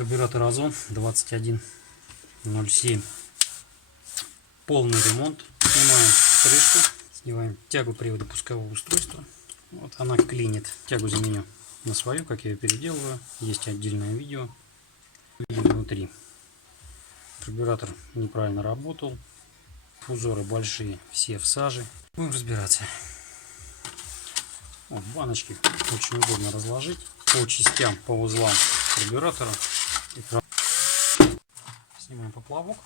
Карбюратор Озон 2107. Полный ремонт. Снимаем крышку, снимаем тягу привода пускового устройства. Вот она клинит. Тягу заменю на свою, как я ее переделываю. Есть отдельное видео. Видим внутри. Карбюратор неправильно работал. Узоры большие, все в саже. Будем разбираться. Вот, баночки очень удобно разложить по частям, по узлам карбюратора. Снимаем поплавок.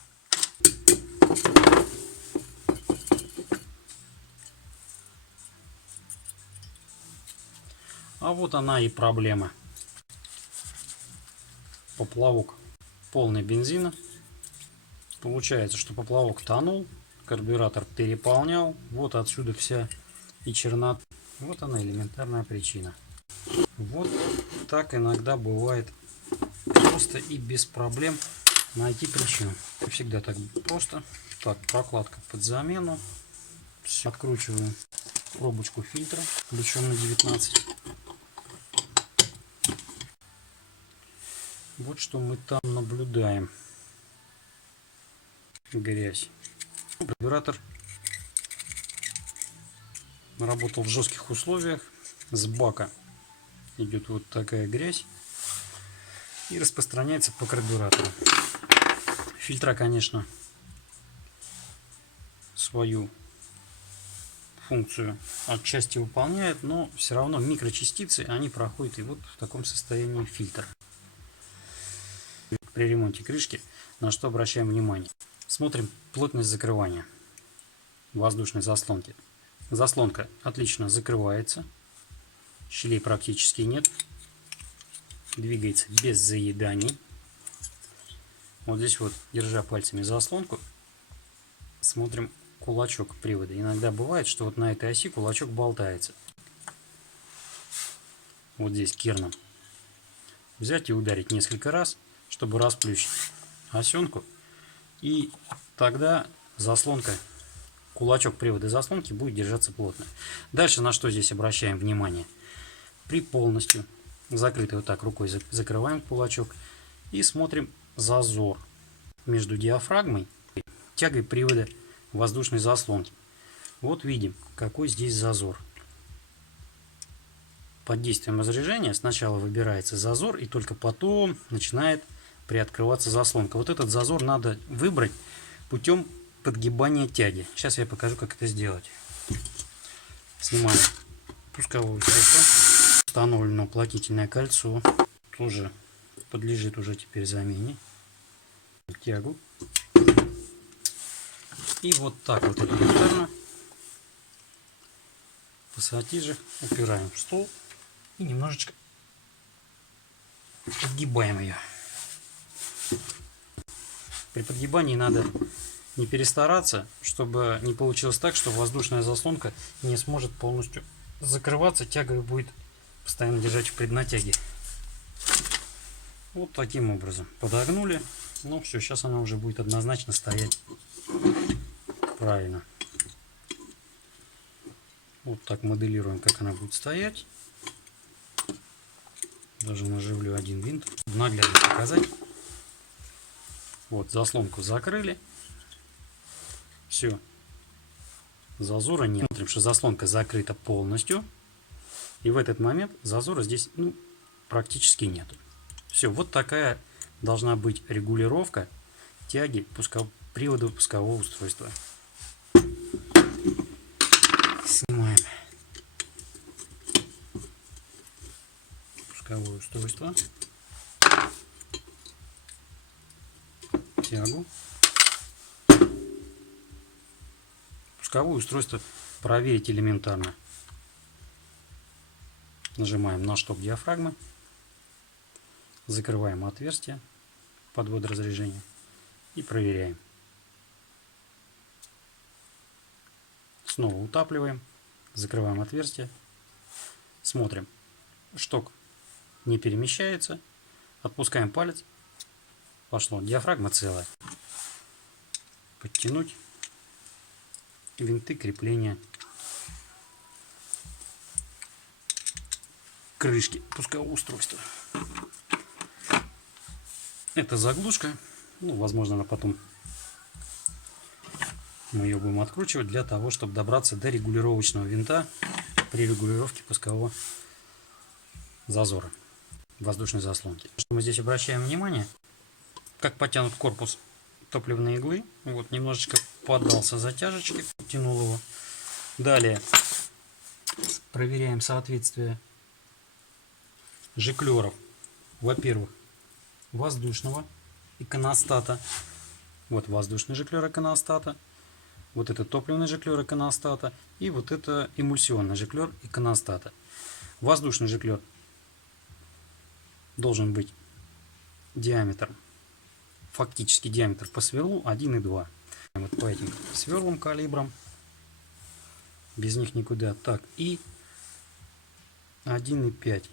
А вот она и проблема. Поплавок полный бензина. Получается, что поплавок тонул, карбюратор переполнял. Вот отсюда вся и чернота. Вот она элементарная причина. Вот так иногда бывает просто и без проблем найти причину. Всегда так просто. Так, прокладка под замену. Все. Откручиваем пробочку фильтра ключом на 19. Вот что мы там наблюдаем. Грязь. Карбюратор работал в жестких условиях. С бака идет вот такая грязь и распространяется по карбюратору. Фильтра, конечно, свою функцию отчасти выполняют, но все равно микрочастицы, они проходят и вот в таком состоянии фильтр. При ремонте крышки на что обращаем внимание? Смотрим плотность закрывания воздушной заслонки. Заслонка отлично закрывается, щелей практически нет, двигается без заеданий. Вот здесь вот, держа пальцами заслонку, смотрим кулачок привода. Иногда бывает, что вот на этой оси кулачок болтается. Вот здесь керном взять и ударить несколько раз, чтобы расплющить осенку. И тогда заслонка, кулачок привода заслонки будет держаться плотно. Дальше на что здесь обращаем внимание? При полностью закрытой вот так рукой закрываем кулачок и смотрим зазор между диафрагмой и тягой привода воздушной заслонки. Вот видим, какой здесь зазор. Под действием разрежения сначала выбирается зазор, и только потом начинает приоткрываться заслонка. Вот этот зазор надо выбрать путем подгибания тяги. Сейчас я покажу, как это сделать. Снимаем пусковое устройство. Установлено уплотнительное кольцо. Тоже подлежит уже теперь замене. Тягу. И вот так вот элементарно пассатижи упираем в стол и немножечко подгибаем ее. При подгибании надо не перестараться, чтобы не получилось так, что воздушная заслонка не сможет полностью закрываться, тяга будет постоянно держать в преднатяге. Вот таким образом подогнули. Ну все, сейчас она уже будет однозначно стоять правильно. Вот так моделируем, как она будет стоять. Даже наживлю один винт, наглядно показать. Вот, заслонку закрыли. Все. Зазора нет. Смотрим, что заслонка закрыта полностью. И в этот момент зазора здесь практически нет. Все, вот такая должна быть регулировка тяги привода пускового устройства. Снимаем пусковое устройство, тягу. Пусковое устройство проверить элементарно. Нажимаем на шток диафрагмы, закрываем отверстие подвода разрежения и проверяем. Снова утапливаем, закрываем отверстие, смотрим, шток не перемещается, отпускаем палец, пошло, диафрагма целая. Подтянуть винты крепления крышки пускового устройства. Это заглушка. Ну, возможно, она потом мы ее будем откручивать для того, чтобы добраться до регулировочного винта при регулировке пускового зазора воздушной заслонки. Что мы здесь обращаем внимание, как потянут корпус топливной иглы. Вот немножечко поддался затяжечкой, тянул его. Далее проверяем соответствие жиклеров. Во-первых, воздушного иконостата. Вот воздушный жиклер иконостата. Вот это топливный жиклер иконостата. И вот это эмульсионный жиклер иконостата. Воздушный жиклер должен быть диаметром, фактически диаметр по сверлу 1,2. Вот по этим сверлам калибром. Без них никуда. Так, и 1,5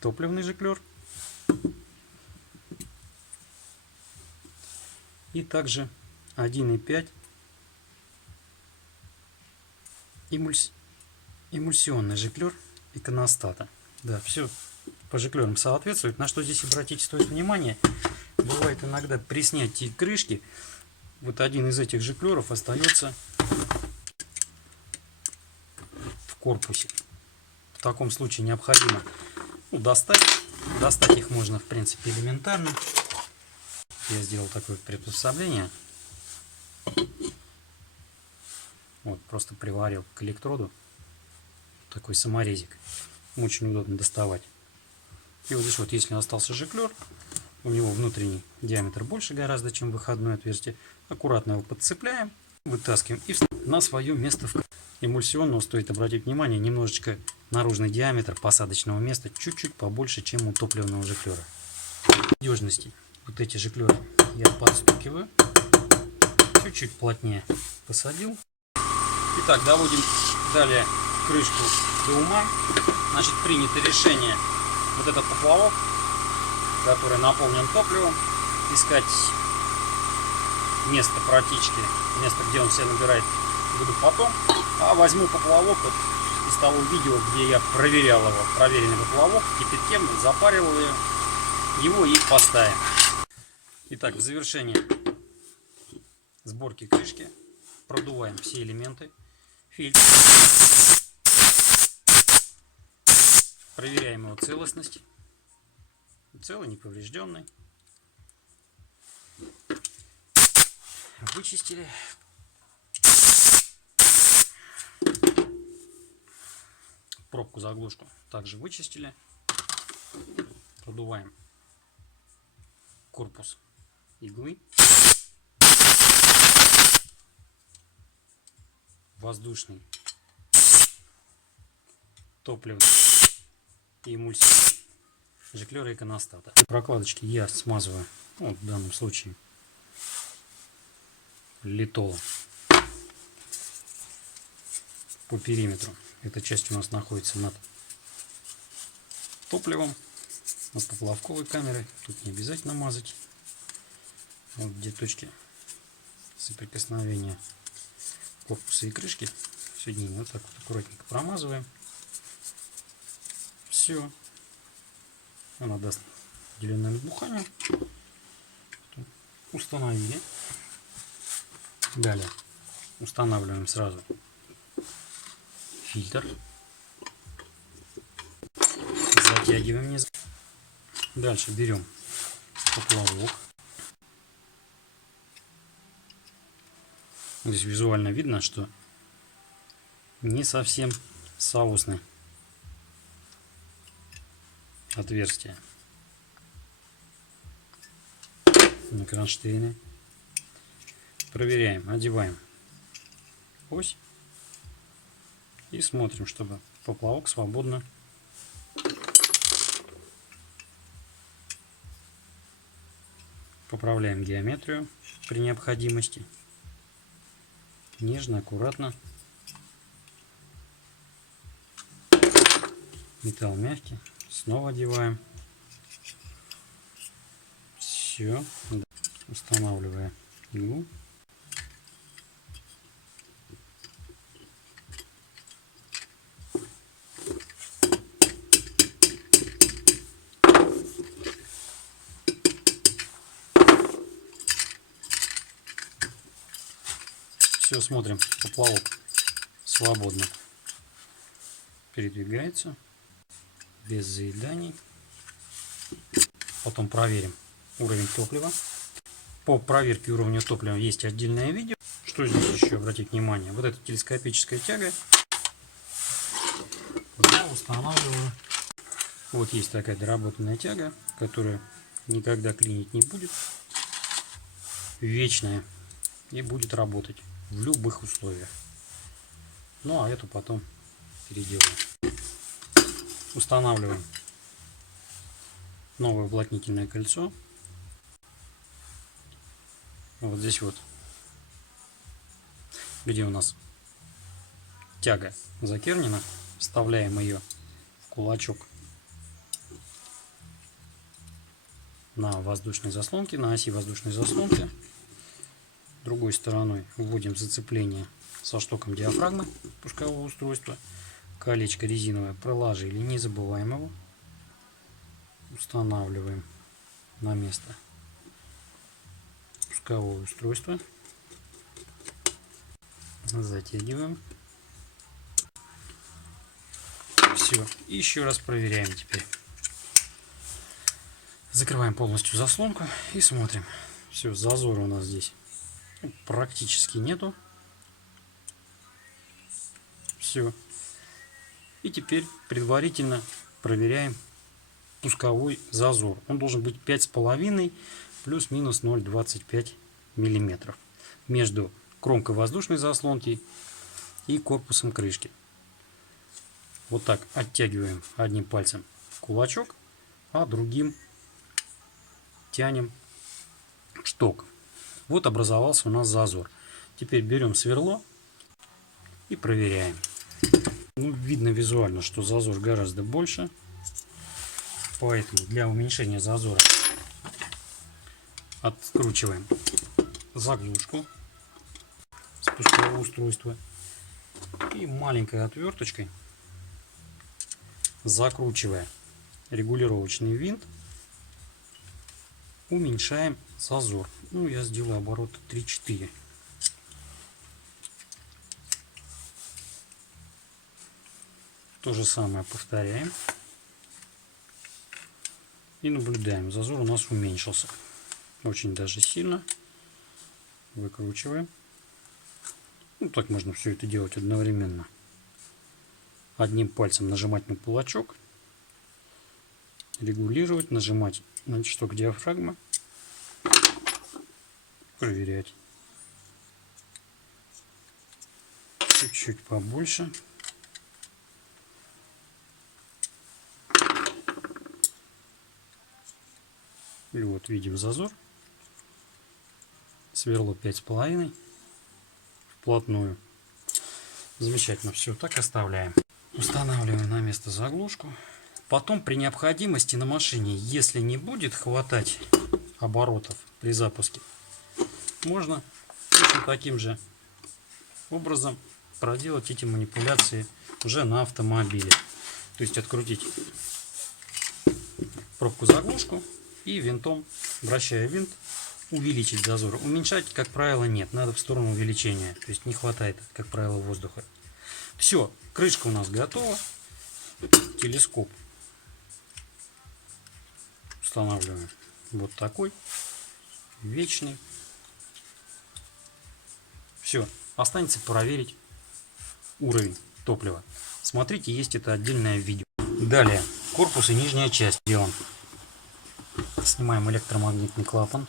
топливный жиклер. И также 1,5 эмульсионный жиклер иконостата. Да, все по жиклерам соответствует. На что здесь обратить стоит внимание, бывает иногда при снятии крышки вот один из этих жиклеров остается в корпусе. В таком случае необходимо достать. Достать их можно в принципе элементарно. Я сделал такое приспособление. Вот, просто приварил к электроду такой саморезик. Очень удобно доставать. И вот здесь вот, если остался жиклер, у него внутренний диаметр больше гораздо, чем выходное отверстие. Аккуратно его подцепляем, вытаскиваем и на свое место. Эмульсионного стоит обратить внимание, немножечко наружный диаметр посадочного места чуть-чуть побольше, чем у топливного жиклера. Надежности вот эти жиклеры я подстукиваю, чуть-чуть плотнее посадил. Итак, доводим далее крышку до ума. Значит, принято решение вот этот поплавок, который наполнен топливом, искать место протечки, место, где он себя набирает, буду потом. А возьму поплавок вот из того видео, где я проверял его, проверенный поплавок, кипятком, запаривал его и поставим. Итак, в завершение сборки крышки продуваем все элементы, фильтр, проверяем его целостность, целый, неповрежденный. Вычистили. Пробку, заглушку также вычистили. Продуваем корпус иглы. Воздушный, топливный и эмульсионный жиклеры иконостата. Прокладочки я смазываю, вот в данном случае литолом по периметру. Эта часть у нас находится над топливом, над поплавковой камерой. Тут не обязательно мазать. Вот где точки соприкосновения корпуса и крышки соединения. Вот так вот аккуратненько промазываем. Все. Она даст определенное набухание. Установили. Далее устанавливаем сразу фильтр. Затягиваем низ. Дальше берем поплавок. Здесь визуально видно, что не совсем соусны отверстия на кронштейны. Проверяем, одеваем ось и смотрим, чтобы поплавок свободно поправляем геометрию при необходимости. Нежно, аккуратно. Металл мягкий. Снова одеваем. Все. Устанавливаем иглу. Все, смотрим, поплавок свободно передвигается, без заеданий. Потом проверим уровень топлива. По проверке уровня топлива есть отдельное видео. Что здесь еще обратить внимание? Вот эта телескопическая тяга. Я устанавливаю. Вот есть такая доработанная тяга, которая никогда клинить не будет. Вечная. И будет работать в любых условиях. Ну а эту потом переделаем. Устанавливаем новое уплотнительное кольцо. Вот здесь вот, где у нас тяга закернена, вставляем ее в кулачок на воздушной заслонке, на оси воздушной заслонки. Другой стороной вводим зацепление со штоком диафрагмы пускового устройства. Колечко резиновое проложили, не забываем его. Устанавливаем на место пусковое устройство. Затягиваем. Все. И еще раз проверяем теперь. Закрываем полностью заслонку и смотрим. Все, зазора у нас здесь практически нету. Все. И теперь предварительно проверяем пусковой зазор. Он должен быть 5,5 плюс-минус 0,25 миллиметров между кромкой воздушной заслонки и корпусом крышки. Вот так оттягиваем одним пальцем кулачок, а другим тянем шток. Вот образовался у нас зазор. Теперь берем сверло и проверяем. Ну, видно визуально, что зазор гораздо больше. Поэтому для уменьшения зазора откручиваем заглушку спускового устройства и маленькой отверточкой, закручивая регулировочный винт, уменьшаем зазор. Ну, я сделаю обороты 3-4. То же самое повторяем. И наблюдаем. Зазор у нас уменьшился. Очень даже сильно. Выкручиваем. Ну, так можно все это делать одновременно. Одним пальцем нажимать на кулачок. Регулировать. Нажимать на шток диафрагмы. Проверять. Чуть-чуть побольше. И вот видим зазор. Сверло 5,5 вплотную. Замечательно. Все, так оставляем. Устанавливаем на место заглушку. Потом при необходимости на машине, если не будет хватать оборотов при запуске, можно точно таким же образом проделать эти манипуляции уже на автомобиле. То есть открутить пробку-заглушку и винтом, вращая винт, увеличить зазор. Уменьшать, как правило, нет. Надо в сторону увеличения. То есть не хватает, как правило, воздуха. Все, крышка у нас готова. Телескоп устанавливаем вот такой, вечный. Все, останется проверить уровень топлива. Смотрите, есть это отдельное видео. Далее, корпус и нижняя часть делаем. Снимаем электромагнитный клапан.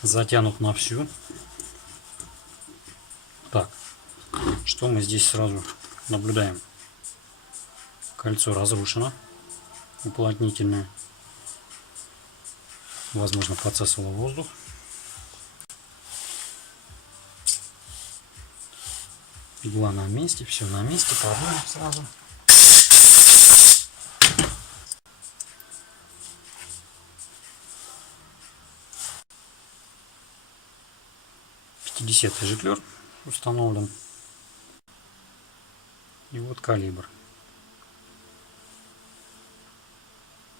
Затянут на всю. Так, что мы здесь сразу наблюдаем? Кольцо разрушено, уплотнительное. Возможно, подсасывало воздух. Игла на месте, все на месте, подумаем сразу. Пятидесятый жиклер установлен. И вот калибр.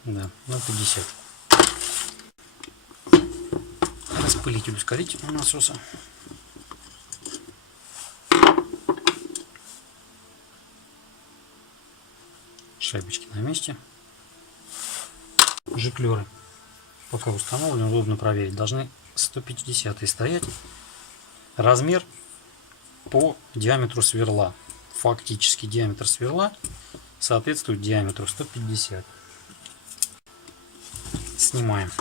Да, на 50. распылитель ускорительного насоса. Шайбочки на месте. Жиклеры пока установлены, удобно проверить. Должны 150 стоять. Размер по диаметру сверла. Фактически диаметр сверла соответствует диаметру 150. Снимаем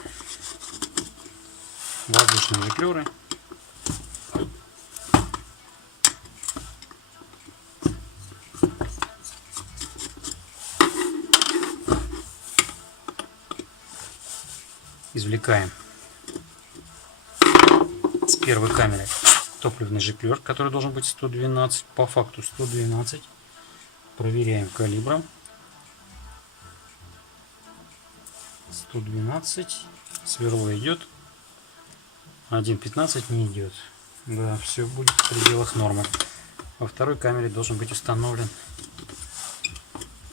воздушные жиклеры. Извлекаем с первой камеры топливный жиклер, который должен быть 112, по факту 112. Проверяем калибром. 112. Сверло идет. 1.15 не идет. Да, все будет в пределах нормы. Во второй камере должен быть установлен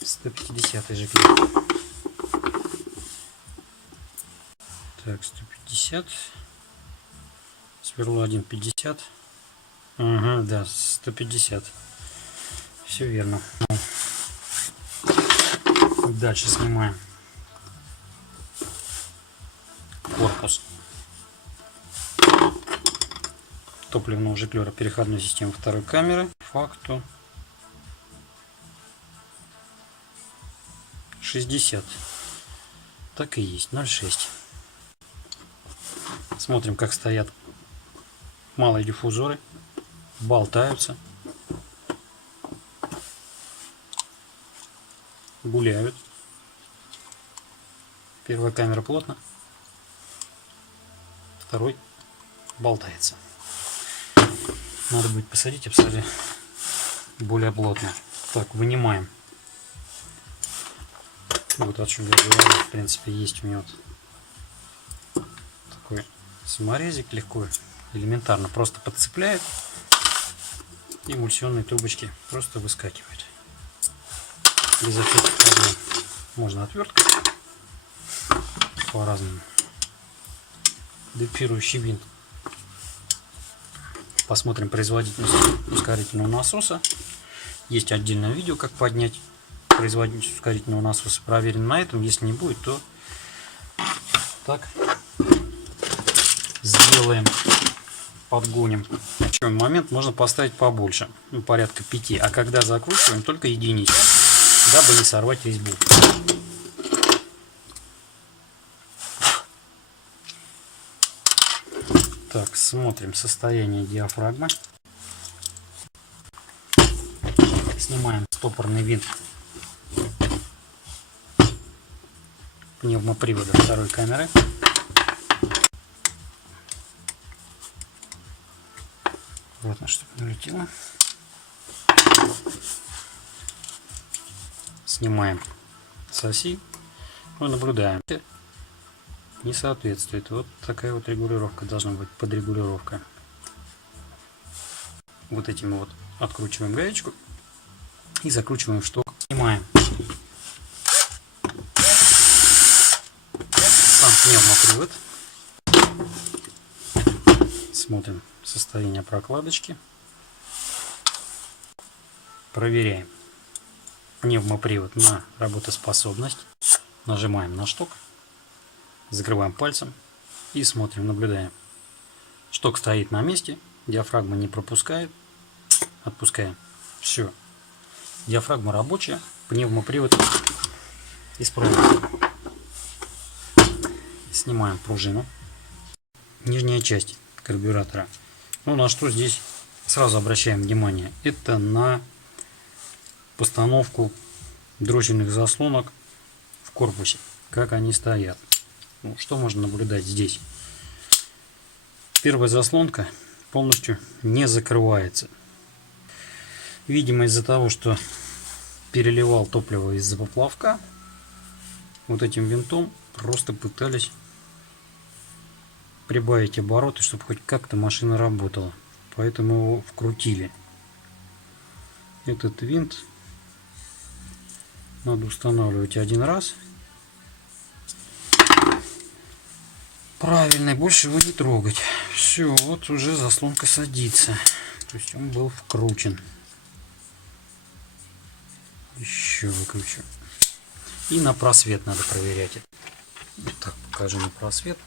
150 жиклер. Так, 150. Сверло 1.50. Ага, да, 150. Все верно. Дальше снимаем корпус топливного жиклера переходной системы второй камеры. Факту 60. Так и есть, 0,6. Смотрим, как стоят малые диффузоры. Болтаются. Гуляют. Первая камера плотно. Второй болтается. Надо будет посадить абсолютно более плотно. Так, вынимаем. Вот о чем я говорю. В принципе, есть у меня вот такой саморезик, легко, элементарно просто подцепляет. И эмульсионные трубочки просто выскакивают. Без всяких проблем. Можно отверткой по-разному. Депирующий винт. Посмотрим производительность ускорительного насоса. Есть отдельное видео, как поднять производительность ускорительного насоса. Проверим на этом. Если не будет, то так сделаем. Подгоним. Причем момент можно поставить побольше, ну, порядка 5. А когда закручиваем, только единицу, дабы не сорвать резьбу. Так, смотрим состояние диафрагмы. Снимаем стопорный винт пневмопривода второй камеры. Аккуратно, чтобы не улетело. Снимаем с оси. Мы наблюдаем. Не соответствует. Вот такая вот регулировка должна быть, подрегулировка. Вот этим вот откручиваем гаечку и закручиваем шток. Снимаем сам пневмопривод. Смотрим состояние прокладочки. Проверяем пневмопривод на работоспособность. Нажимаем на шток. Закрываем пальцем и смотрим, наблюдаем. Шток стоит на месте, диафрагма не пропускает. Отпускаем. Все. Диафрагма рабочая, пневмопривод исправен. Снимаем пружину. Нижняя часть карбюратора. Ну, на что здесь сразу обращаем внимание. Это на постановку дросельных заслонок в корпусе. Как они стоят. Ну, что можно наблюдать здесь? Первая заслонка полностью не закрывается. Видимо, из-за того, что переливал топливо из-за поплавка, вот этим винтом просто пытались прибавить обороты, чтобы хоть как-то машина работала. Поэтому его вкрутили. Этот винт надо устанавливать один раз. правильный, больше его не трогать. Все, вот уже заслонка садится. То есть он был вкручен. Еще выкручу. И на просвет надо проверять это. Вот так покажу на просвет.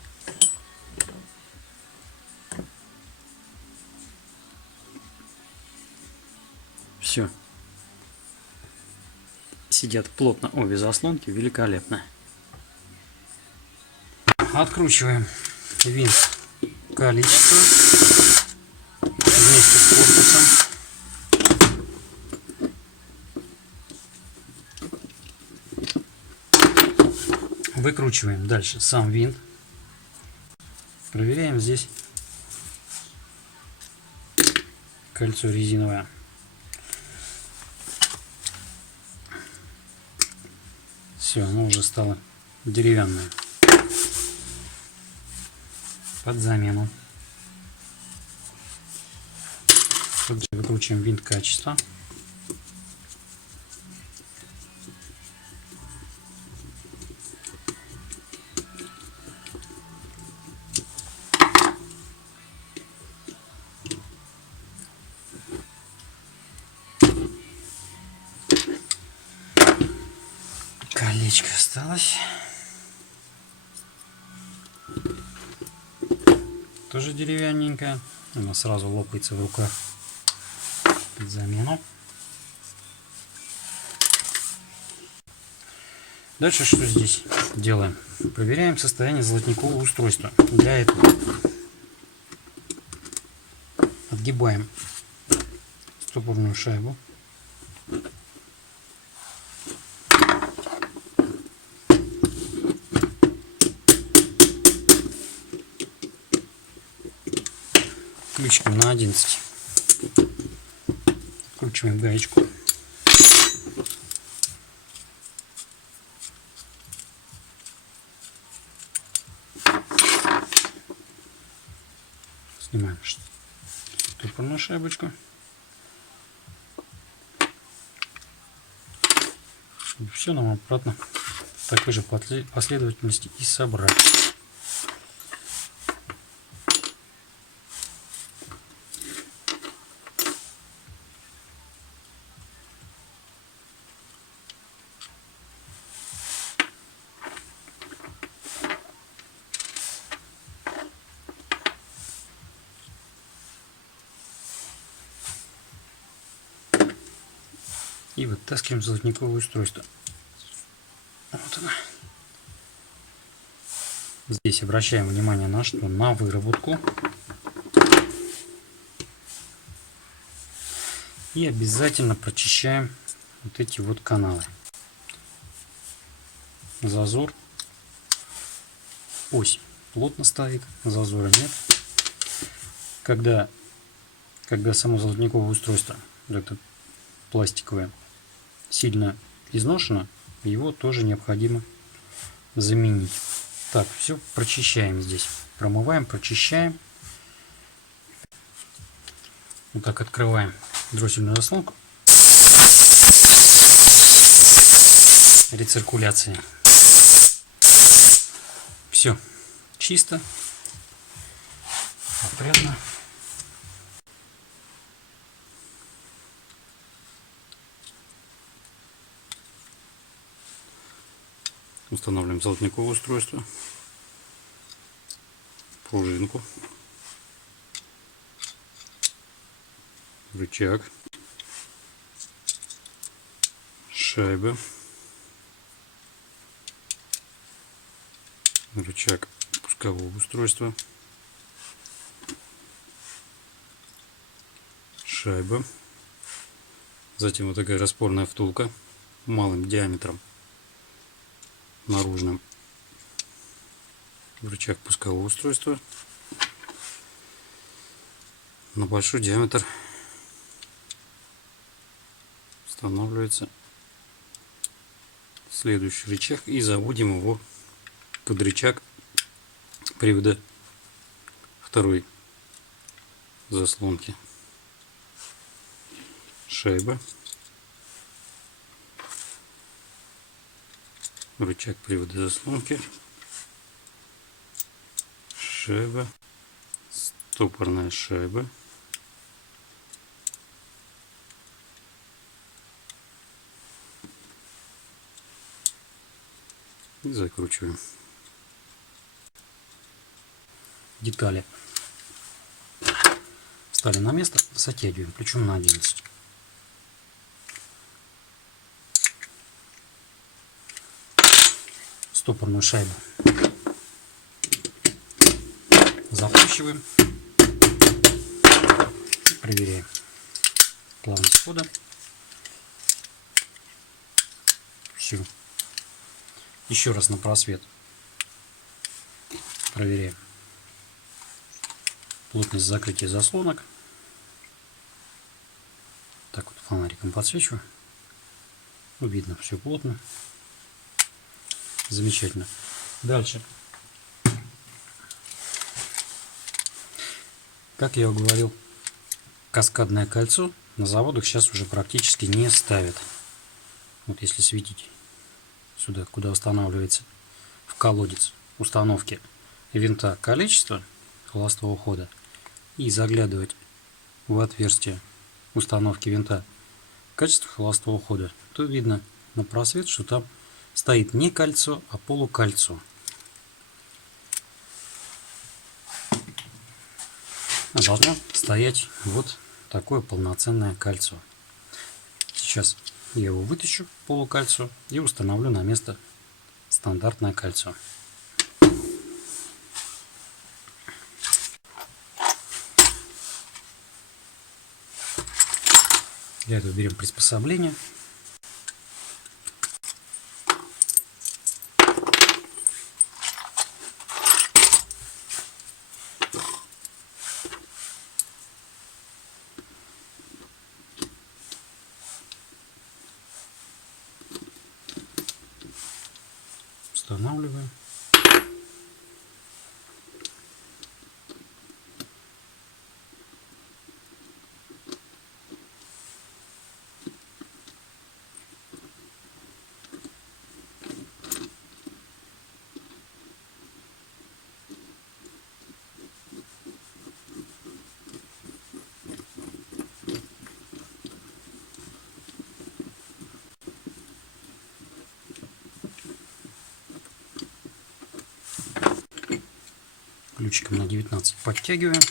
Все. Сидят плотно обе заслонки, великолепно. Откручиваем винт количество вместе с корпусом. Выкручиваем дальше сам винт. Проверяем здесь кольцо резиновое. Все, оно уже стало деревянное. Под замену. Также выкручиваем винт качества. Колечко осталось. Тоже деревянненькая. Она сразу лопается в руках. Под замену. Дальше что здесь делаем? Проверяем состояние золотникового устройства. Для этого отгибаем стопорную шайбу. Ключиком на 11. Откручиваем гаечку. Снимаем стопорную шайбочку. И все нам обратно в такой же последовательности и собрать. И вытаскиваем золотниковое устройство. Вот оно. Здесь обращаем внимание на что? На выработку. И обязательно прочищаем вот эти вот каналы. Зазор. Ось плотно стоит, зазора нет. Когда само золотниковое устройство, это пластиковое, сильно изношено, его тоже необходимо заменить. Так, все прочищаем здесь. Промываем, прочищаем. Вот так открываем дроссельную заслонку. Рециркуляция. Все чисто, опрятно. Устанавливаем золотниковое устройство, пружинку, рычаг, шайба, рычаг пускового устройства, шайба, затем вот такая распорная втулка малым диаметром наружным, рычаг пускового устройства, на большой диаметр устанавливается следующий рычаг и заводим его под рычаг привода второй заслонки. Шайба, рычаг привода заслонки, шайба, стопорная шайба. И закручиваем. Детали встали на место, затягиваем ключом на 11. Стопорную шайбу запущиваем и проверяем плавность хода. Все. Еще раз на просвет проверяем плотность закрытия заслонок. Так вот фонариком подсвечиваю. Ну, видно, все плотно. Замечательно. Дальше. Как я говорил, каскадное кольцо на заводах сейчас уже практически не ставят. Вот если светить сюда, куда устанавливается в колодец установки винта количество холостого хода, и заглядывать в отверстие установки винта качество холостого хода, то видно на просвет, что там стоит не кольцо, а полукольцо. А должно стоять вот такое полноценное кольцо. Сейчас я его вытащу, полукольцо, и установлю на место стандартное кольцо. Для этого берем приспособление. Устанавливаем. Ключиком на 19 подтягиваем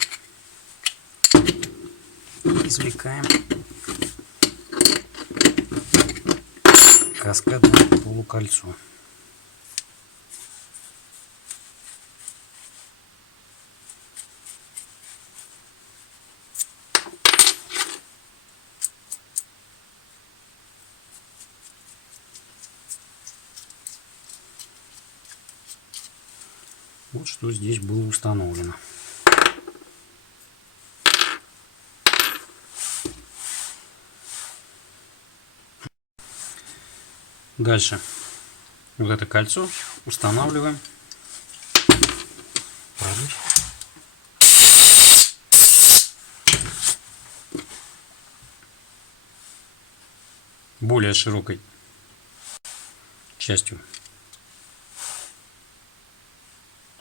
и извлекаем каскадное полукольцо. Вот что здесь было установлено. Дальше вот это кольцо устанавливаем. Более широкой частью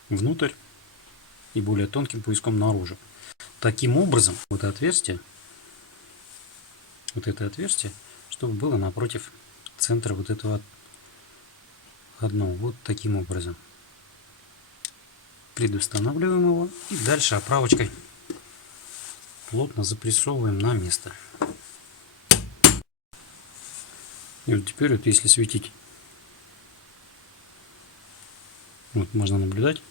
внутрь и более тонким пояском наружу. Таким образом, вот это отверстие, чтобы было напротив центра вот этого одного. Вот таким образом. Предустанавливаем его и дальше оправочкой плотно запрессовываем на место. И вот теперь, вот если светить, вот можно наблюдать,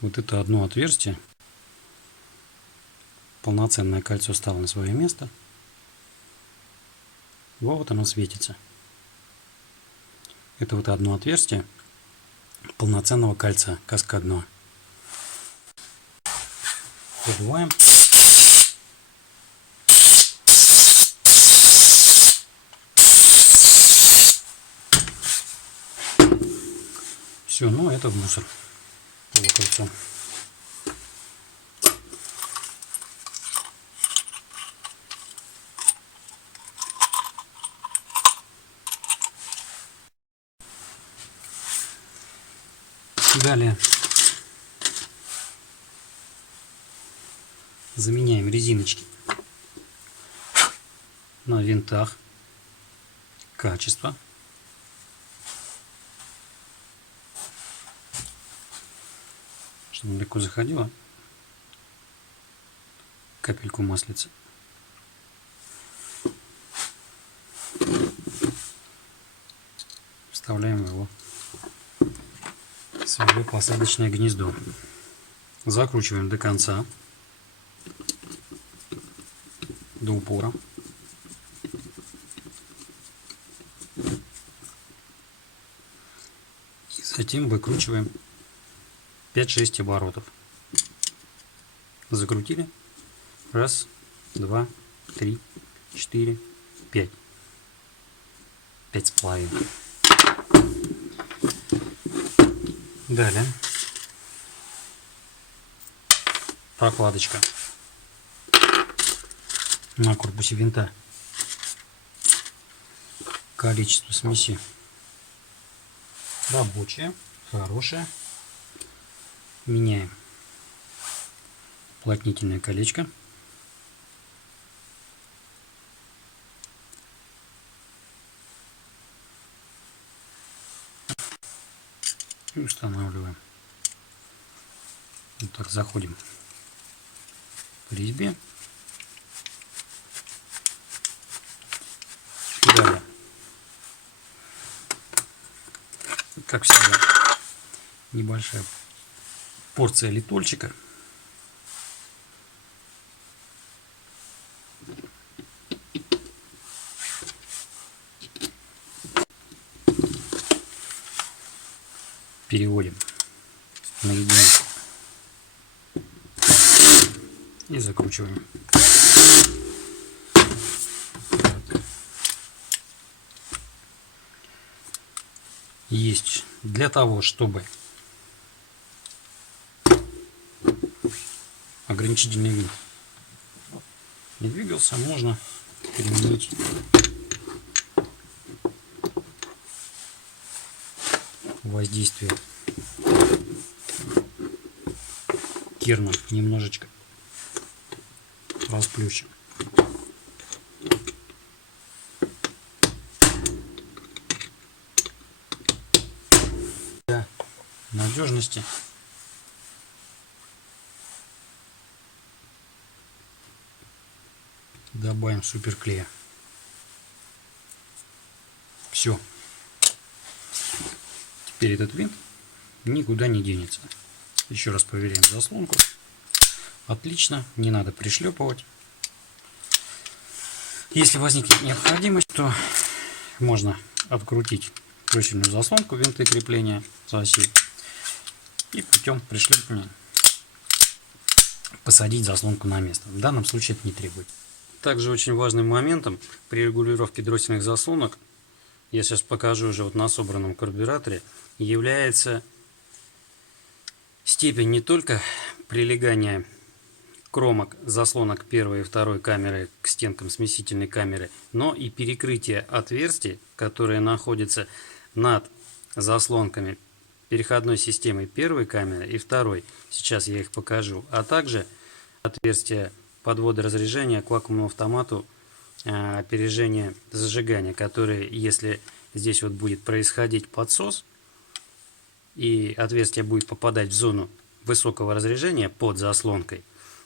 вот это одно отверстие, полноценное кольцо стало на свое место. Вот оно светится. Это вот одно отверстие полноценного кольца каскадного. Продуваем. Все, ну это в мусор. Полукольцо. Далее заменяем резиночки на винтах. Качество. Чтобы легко заходило. Капельку маслица. Вставляем его в свое посадочное гнездо. Закручиваем до конца, до упора. И затем выкручиваем 5-6 оборотов. Закрутили. Раз, два, три, 4, 5. 5,5. Далее прокладочка на корпусе винта. Количество смеси рабочее, хорошее. Меняем уплотнительное колечко. И устанавливаем. Вот так заходим по резьбе. Далее, как всегда, небольшая порция литольчика. Переводим на единицу и закручиваем. Есть для того, чтобы ограничительный винт не двигался, можно применить воздействие керном, немножечко расплющим. Для надежности добавим суперклея. Все. Теперь этот винт никуда не денется. Еще раз проверяем заслонку. Отлично, не надо пришлепывать. Если возникнет необходимость, то можно открутить профильную заслонку, винты крепления за оси, и путем пришлепывания посадить заслонку на место. В данном случае это не требуется. Также очень важным моментом при регулировке дроссельных заслонок, я сейчас покажу уже вот на собранном карбюраторе, является степень не только прилегания кромок заслонок первой и второй камеры к стенкам смесительной камеры, но и перекрытие отверстий, которые находятся над заслонками переходной системы первой камеры и второй. Сейчас я их покажу. А также отверстия подвода разряжения к вакуумному автомату опережения зажигания, которые, если здесь вот будет происходить подсос и отверстие будет попадать в зону высокого разряжения под заслонкой,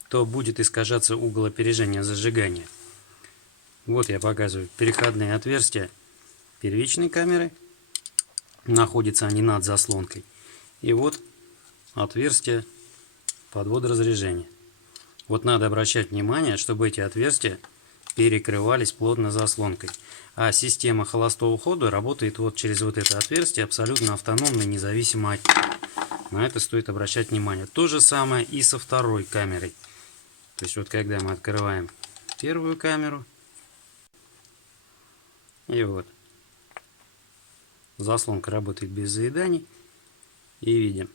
то будет искажаться угол опережения зажигания. Вот я показываю переходные отверстия первичной камеры. Находятся они над заслонкой. И вот отверстия подвода разряжения. Вот надо обращать внимание, чтобы эти отверстия перекрывались плотно заслонкой. А система холостого хода работает вот через вот это отверстие абсолютно автономно, независимо от них. На это стоит обращать внимание. То же самое и со второй камерой. То есть вот когда мы открываем первую камеру, и вот заслонка работает без заеданий, и видим,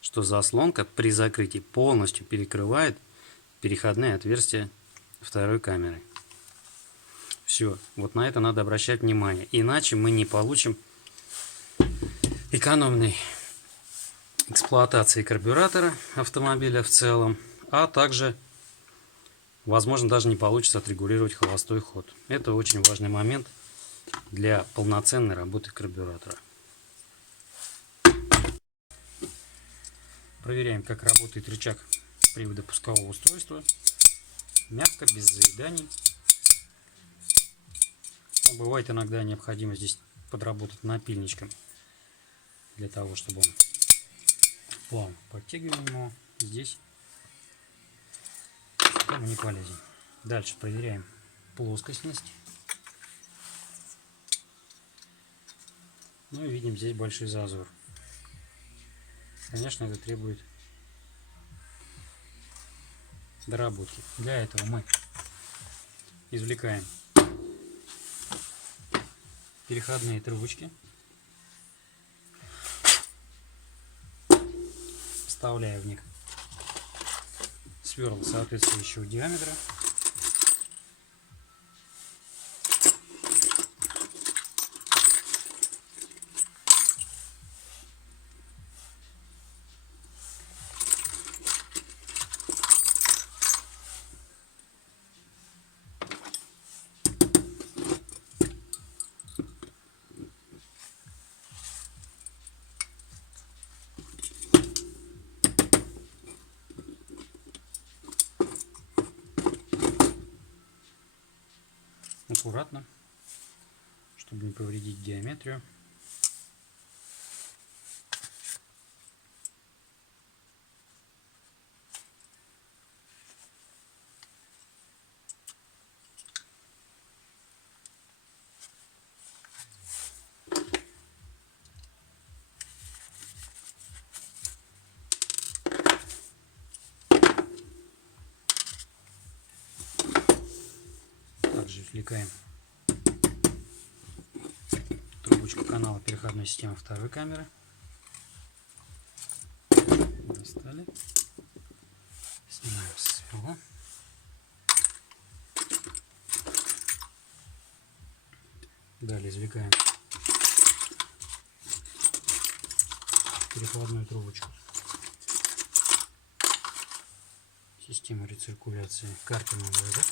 что заслонка при закрытии полностью перекрывает переходные отверстия второй камеры. Все, вот на это надо обращать внимание, иначе мы не получим экономный эксплуатации карбюратора автомобиля в целом, а также, возможно, даже не получится отрегулировать холостой ход. Это очень важный момент для полноценной работы карбюратора. Проверяем, как работает рычаг привода пускового устройства. Мягко, без заеданий. Но бывает иногда необходимо здесь подработать напильничком, для того, чтобы он плавно подтягиваем его. Здесь он не полезен. Дальше проверяем плоскостность. Ну и видим здесь большой зазор. Конечно, это требует доработки. Для этого мы извлекаем переходные трубочки, вставляя в них сверла соответствующего диаметра. Аккуратно, чтобы не повредить геометрию. Также извлекаем трубочку канала переходной системы второй камеры. Достали. Снимаем сверло. Далее извлекаем переходную трубочку системы рециркуляции картерного газа.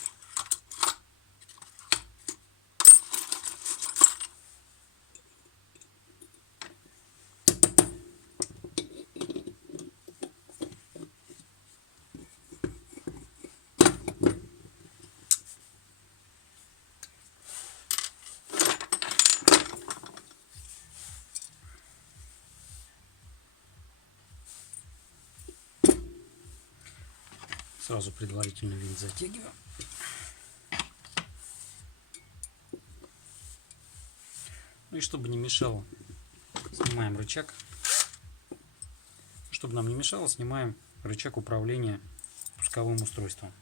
Сразу предварительно винт затягиваем. Ну и чтобы не мешало, снимаем рычаг. Чтобы нам не мешало, снимаем рычаг управления пусковым устройством.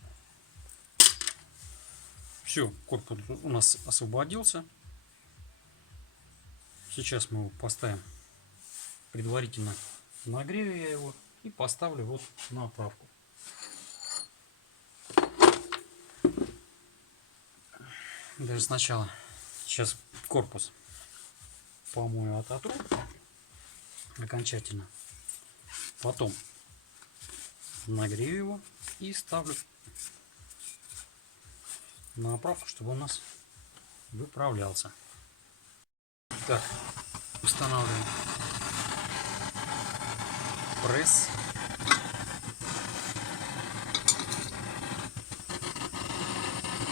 Все, корпус у нас освободился. Сейчас мы его поставим предварительно, нагрею я его и поставлю вот на оправку. Даже сначала сейчас корпус помою от отру окончательно, потом нагрею его и ставлю на оправку, чтобы он у нас выправлялся. Так, устанавливаем пресс.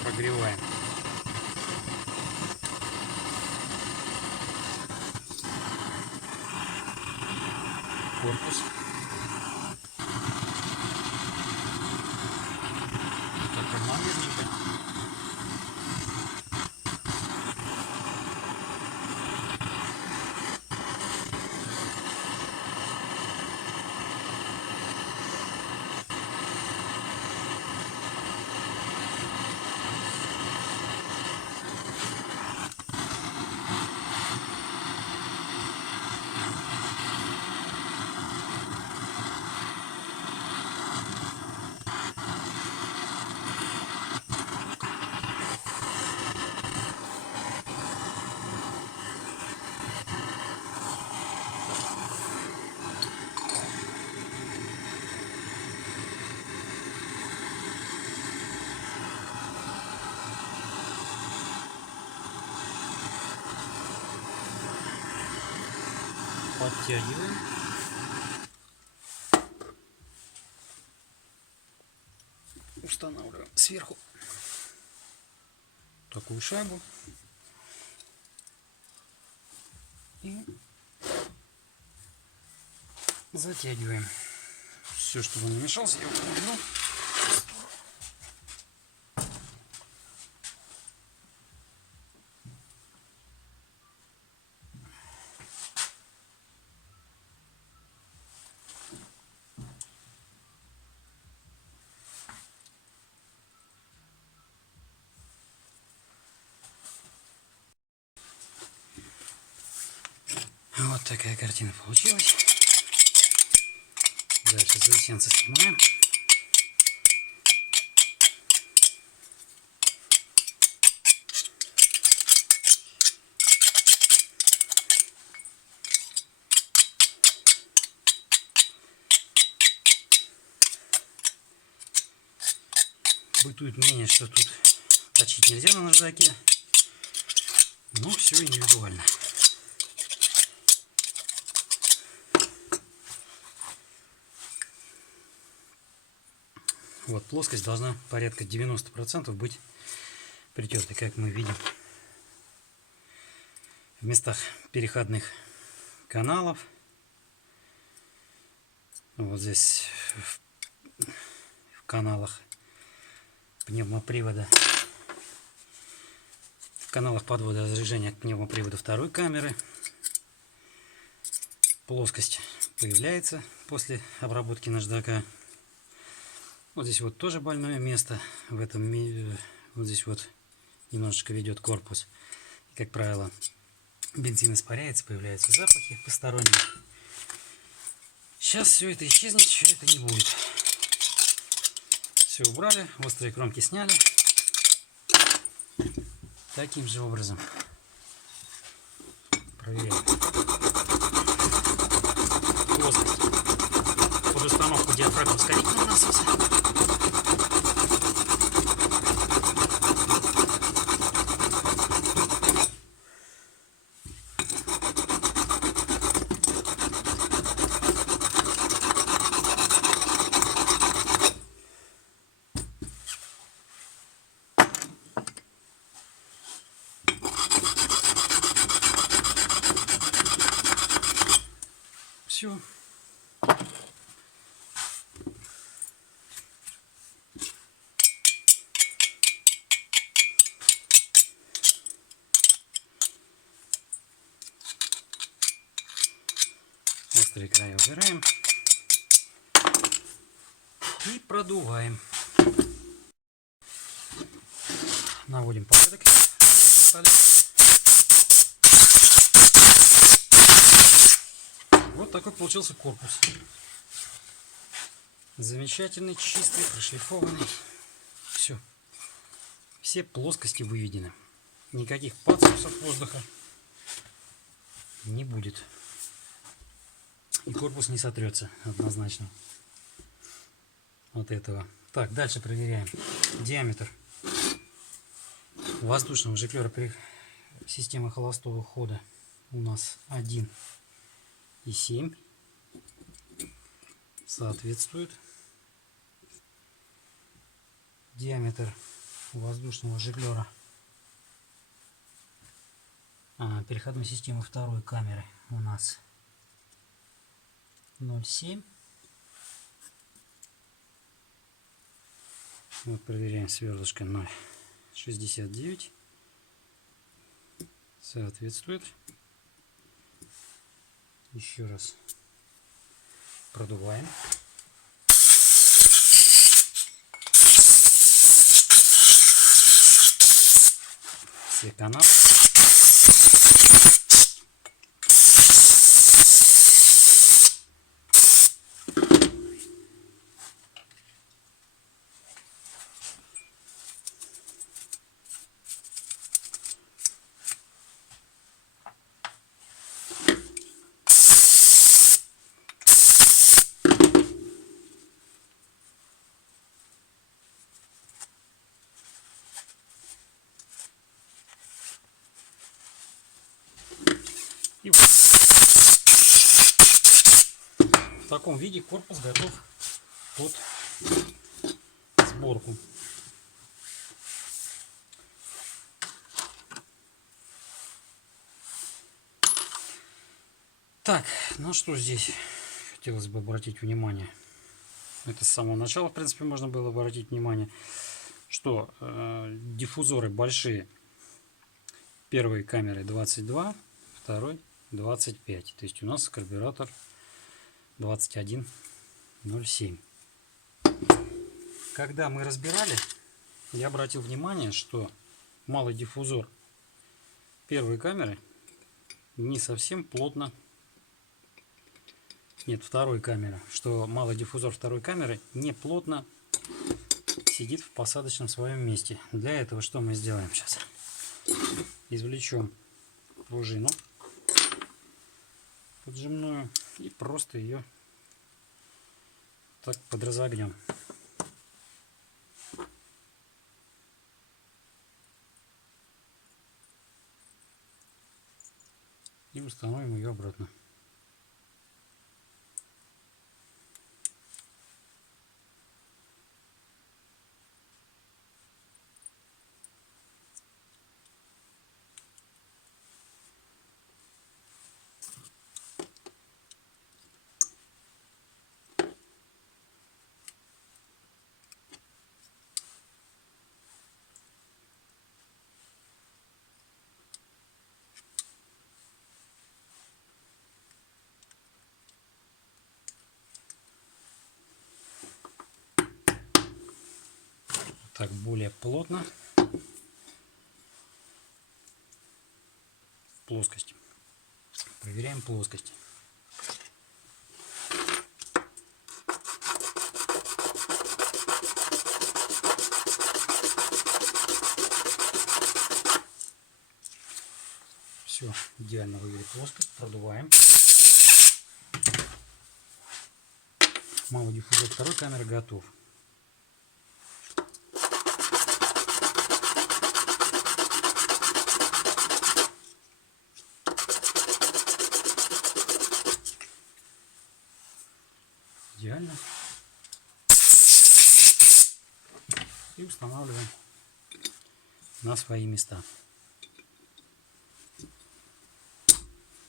Прогреваем корпус. Так, равномерненько. Подтягиваем. Устанавливаем сверху такую шайбу. И затягиваем. Все, чтобы он не мешался, я его уберу. Вот такая картина получилась. Дальше заусенцы снимаем. Бытует мнение, что тут точить нельзя на наждаке. Но все индивидуально. Вот, плоскость должна порядка 90% быть притертой, как мы видим. В местах переходных каналов. Вот здесь в каналах пневмопривода. В каналах подвода разряжения к пневмоприводу второй камеры. Плоскость появляется после обработки наждака. Вот здесь вот тоже больное место. В этом вот здесь вот немножечко ведет корпус. И, как правило, бензин испаряется, появляются запахи посторонние. Сейчас все это исчезнет, все это не будет. Все убрали, острые кромки сняли. Таким же образом проверяем. Плоскость под установку диафрагмы ускорительного насоса. Все. Острые края убираем и продуваем. Наводим порядок. Вот такой получился корпус. Замечательный, чистый, прошлифованный. Все. Все плоскости выведены. Никаких пассусов воздуха не будет. И корпус не сотрется однозначно от этого. Так, дальше проверяем. Диаметр воздушного жиклера при системе холостого хода у нас 1,7 соответствует. Диаметр воздушного жиклера переходной системы второй камеры у нас 0,7. Вот проверяем сверлышко 0,69. Соответствует. Еще раз продуваем. Все каналы. И вот. таком виде корпус готов под сборку. Так, на что здесь хотелось бы обратить внимание. Это с самого начала, в принципе, можно было обратить внимание, что диффузоры большие. Первой камеры 22, второй 25. То есть у нас карбюратор 2107. Когда мы разбирали, я обратил внимание, что малый диффузор первой камеры не совсем плотно. Нет, второй камеры. Что малый диффузор второй камеры не плотно сидит в посадочном своем месте. Для этого что мы сделаем сейчас? Извлечем пружину поджимную и просто ее так подразогнем. И установим ее обратно. Так, более плотно, в плоскости. Проверяем плоскость. Все, идеально вывели плоскость, продуваем. Малый диффузор второй камеры готов. Идеально. И устанавливаем на свои места.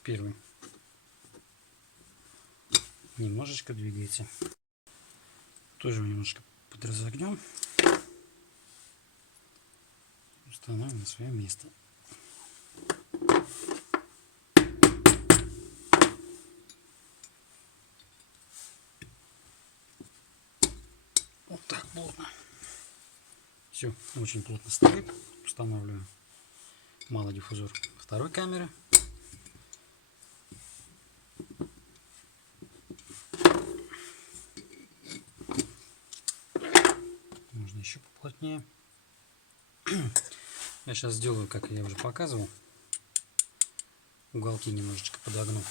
Первый немножечко двигается. Тоже немножко подразогнем. Установим на свое место. Вот так плотно. Все, очень плотно стоит. Устанавливаем малый диффузор второй камеры. Можно еще поплотнее. Я сейчас сделаю, как я уже показывал. Уголки немножечко подогну.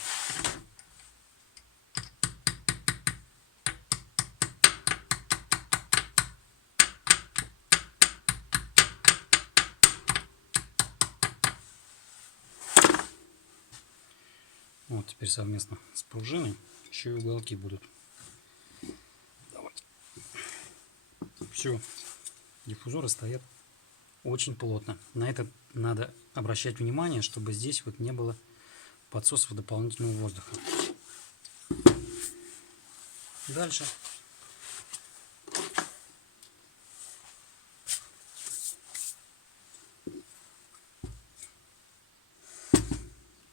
Вот теперь совместно с пружиной еще и уголки будут. Все, диффузоры стоят очень плотно. На это надо обращать внимание, чтобы здесь вот не было подсосов дополнительного воздуха. Дальше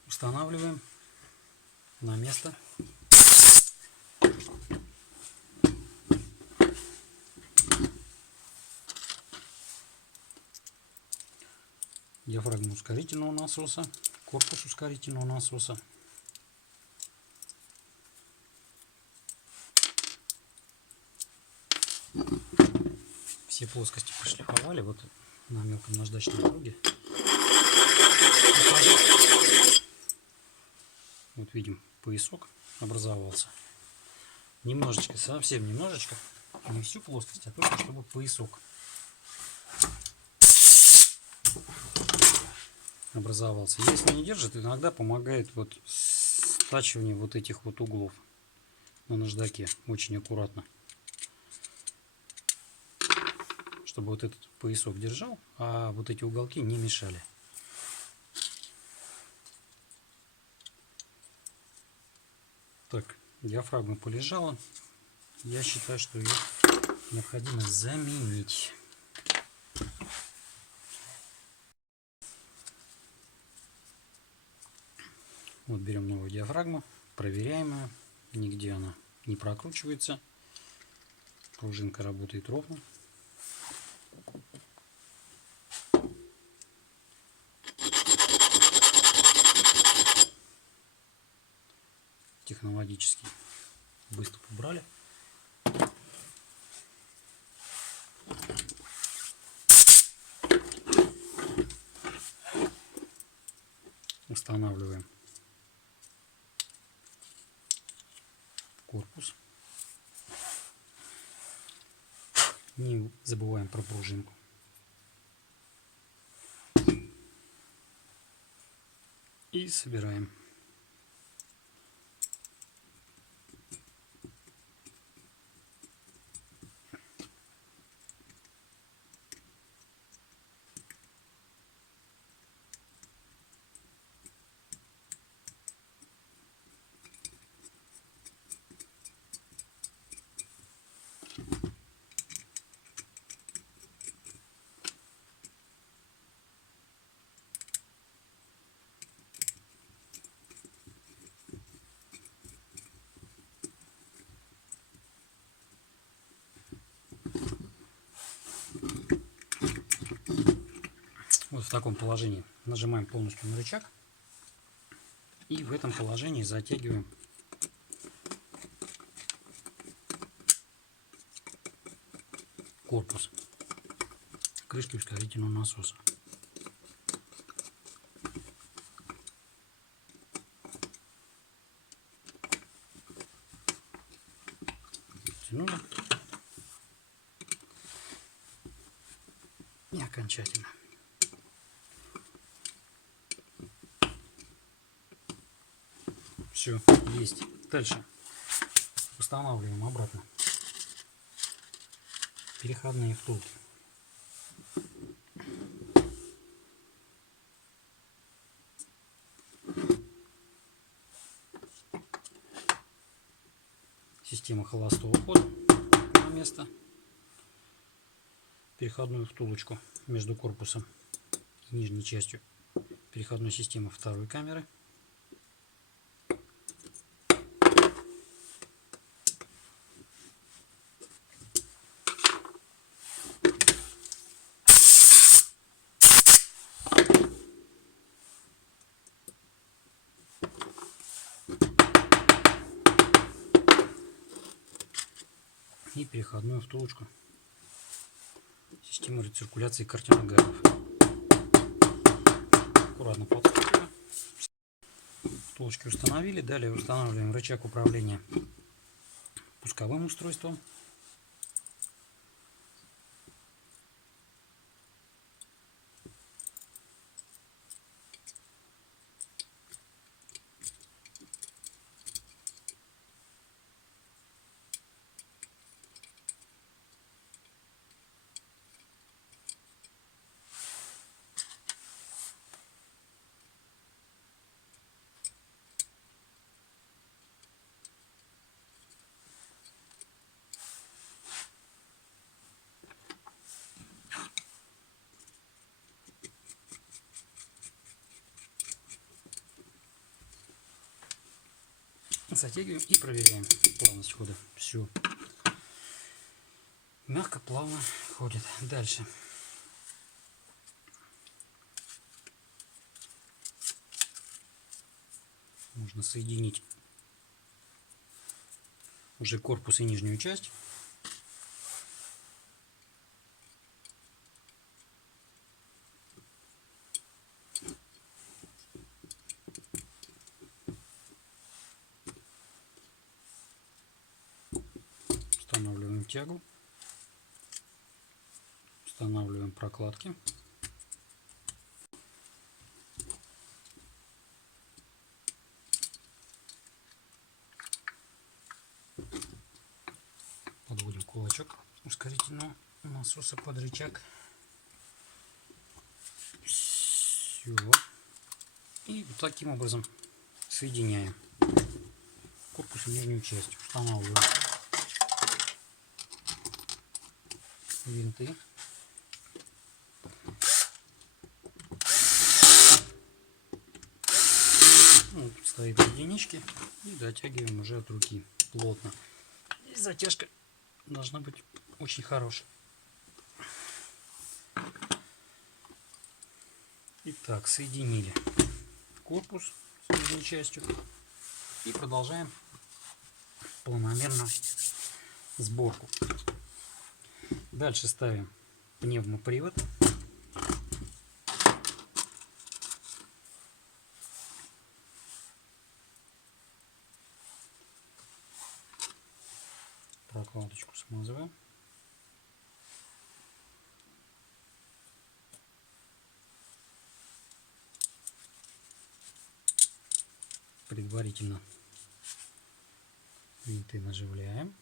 устанавливаем на место диафрагму ускорительного насоса, корпус ускорительного насоса. Все плоскости прошлифовали вот на мелком наждачном круге. Вот видим, поясок образовался. Немножечко, совсем немножечко, не всю плоскость, а только чтобы поясок образовался. Если не держит, иногда помогает вот стачивание вот этих вот углов. на наждаке очень аккуратно, чтобы вот этот поясок держал, а вот эти уголки не мешали. Так, диафрагма полежала. Я считаю, что ее необходимо заменить. Вот берем новую диафрагму, проверяем ее. Нигде она не прокручивается. Пружинка работает ровно. Технологический выступ убрали. Устанавливаем корпус. Не забываем про пружинку. И собираем. Вот в таком положении нажимаем полностью на рычаг. И в этом положении затягиваем корпус крышки ускорительного насоса. Тянули. И окончательно. Все, есть. Дальше устанавливаем обратно переходные втулки. Система холостого хода на место. Переходную втулочку между корпусом и нижней частью переходной системы второй камеры. И переходную втулочку системы рециркуляции картиногаров. Аккуратно подходим. Втулочки установили. Далее устанавливаем рычаг управления пусковым устройством. Затягиваем и проверяем плавность хода. Все. Мягко, плавно ходит. Дальше. Можно соединить уже корпус и нижнюю часть. Устанавливаем тягу. Устанавливаем прокладки. кулачок ускорительного насоса под рычаг. Все. И вот таким образом соединяем корпус и нижнюю часть. Устанавливаем винты. Ну, тут стоит на единичке. И дотягиваем уже от руки плотно. И затяжка должна быть очень хорошая. Итак, соединили корпус с нижней частью. И продолжаем планомерно сборку. Дальше ставим пневмопривод. Прокладочку смазываем. Предварительно винты наживляем.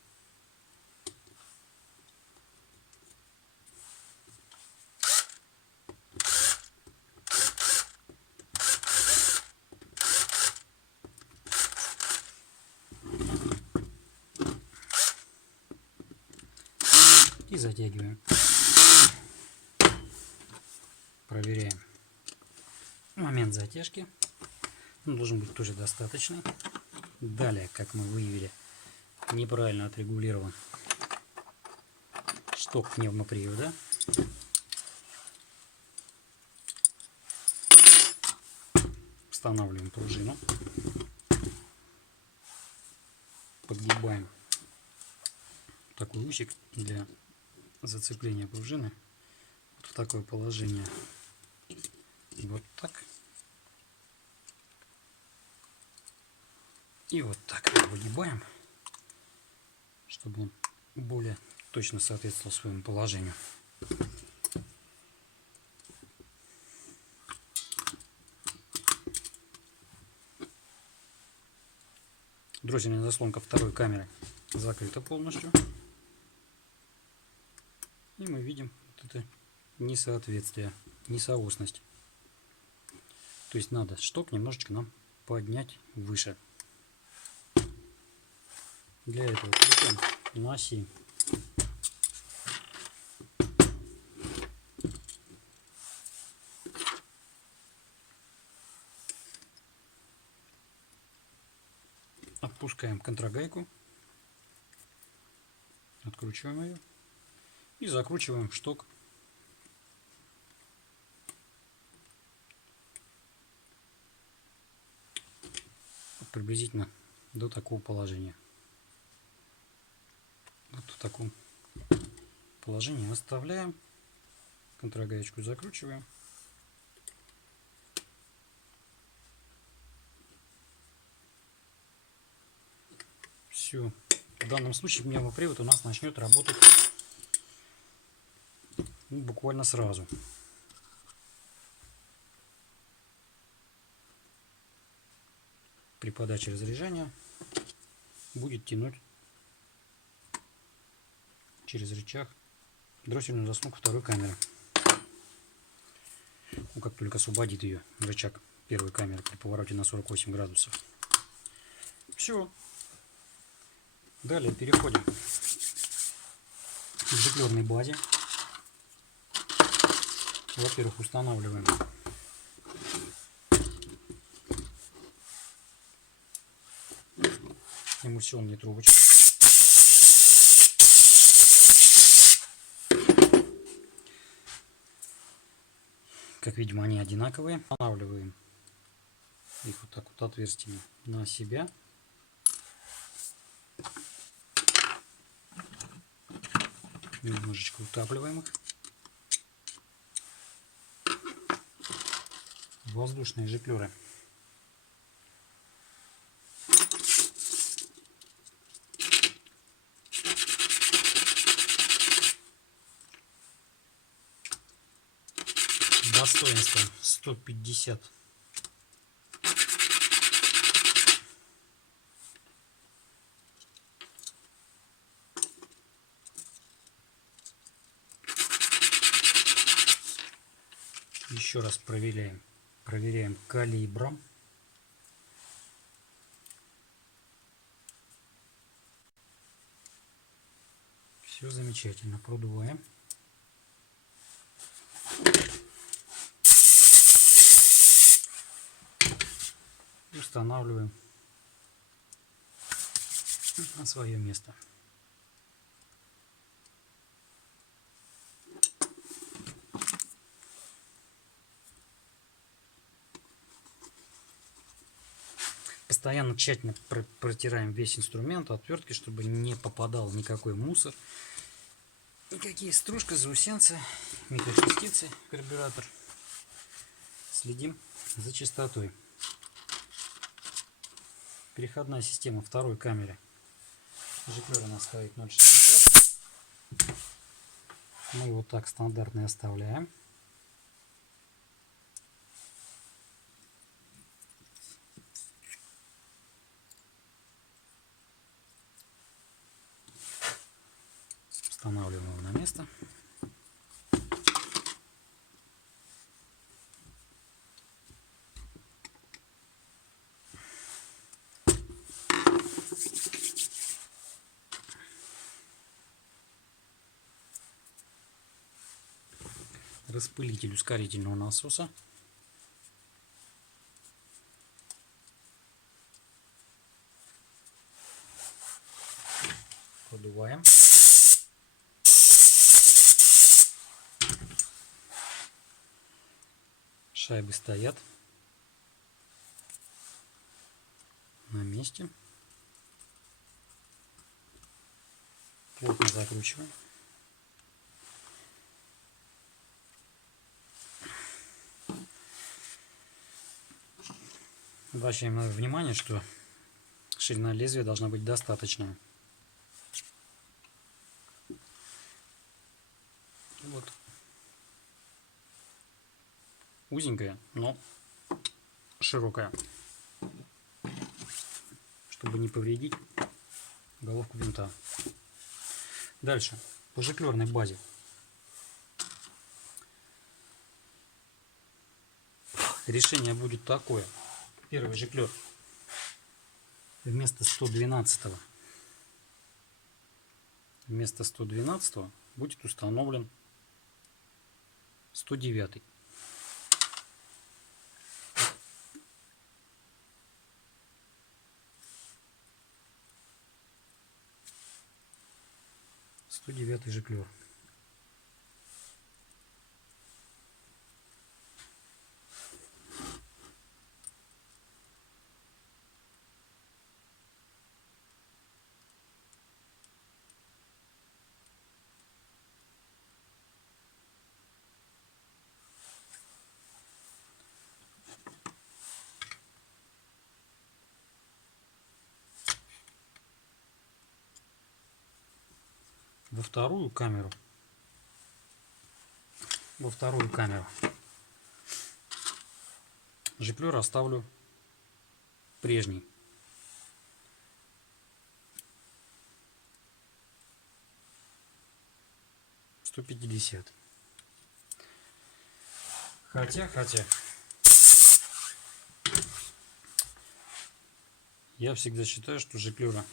И затягиваем. Проверяем момент затяжки. Он должен быть тоже достаточный. Далее, как мы выявили, неправильно отрегулирован шток пневмопривода. Устанавливаем пружину. Подгибаем такой усик для зацепления пружины вот в такое положение. Вот так. И вот так выгибаем, чтобы он более точно соответствовал своему положению. Дроссельная заслонка второй камеры закрыта полностью. И мы видим вот это несоответствие, несоосность. То есть надо шток немножечко нам поднять выше. Для этого крепим на оси. Отпускаем контрагайку, откручиваем ее и закручиваем шток приблизительно до такого положения. Вот в таком положении оставляем, контрагаечку закручиваем. Все. В данном случае пневмопривод у нас начнет работать буквально сразу. При подаче разряжения будет тянуть через рычаг дроссельную заслонку второй камеры. Ну, как только освободит ее рычаг первой камеры при повороте на 48 градусов. Все. Далее переходим к жиклерной базе. Во-первых, устанавливаем эмульсионные трубочки. Как видим, они одинаковые. Устанавливаем их вот так вот отверстиями на себя. Немножечко утапливаем их. Воздушные жиклеры. Достоинство 150. Еще раз проверяем калибром. Все замечательно. Продуваем. Устанавливаем на свое место. Постоянно тщательно протираем весь инструмент отверткой, чтобы не попадал никакой мусор, никакие стружки, заусенцы, микрочастицы в карбюратор. Следим за чистотой. Переходная система второй камеры. Жиклер у нас стоит 0,60. Мы его так стандартно оставляем. Устанавливаем его на место. Распылитель ускорительного насоса. Продуваем. Шайбы стоят на месте. Плотно закручиваем. Обращаем внимание, что ширина лезвия должна быть достаточная. Вот. Узенькая, но широкая, чтобы не повредить головку винта. Дальше, по жиклерной базе. Решение будет такое. Первый жиклер вместо 112 будет установлен 109. Жиклер. Во вторую камеру жиклер оставлю прежний. $150. Хотя я всегда считаю, что жиклера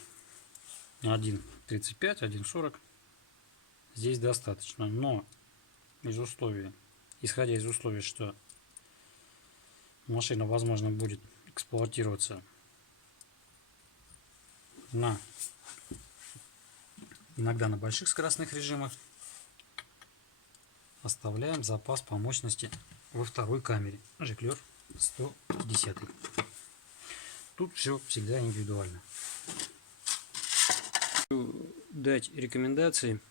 1.35, 1.40 здесь достаточно, но исходя из условий, что машина, возможно, будет эксплуатироваться иногда на больших скоростных режимах, оставляем запас по мощности во второй камере. Жиклер 150. Тут все всегда индивидуально. Дать рекомендации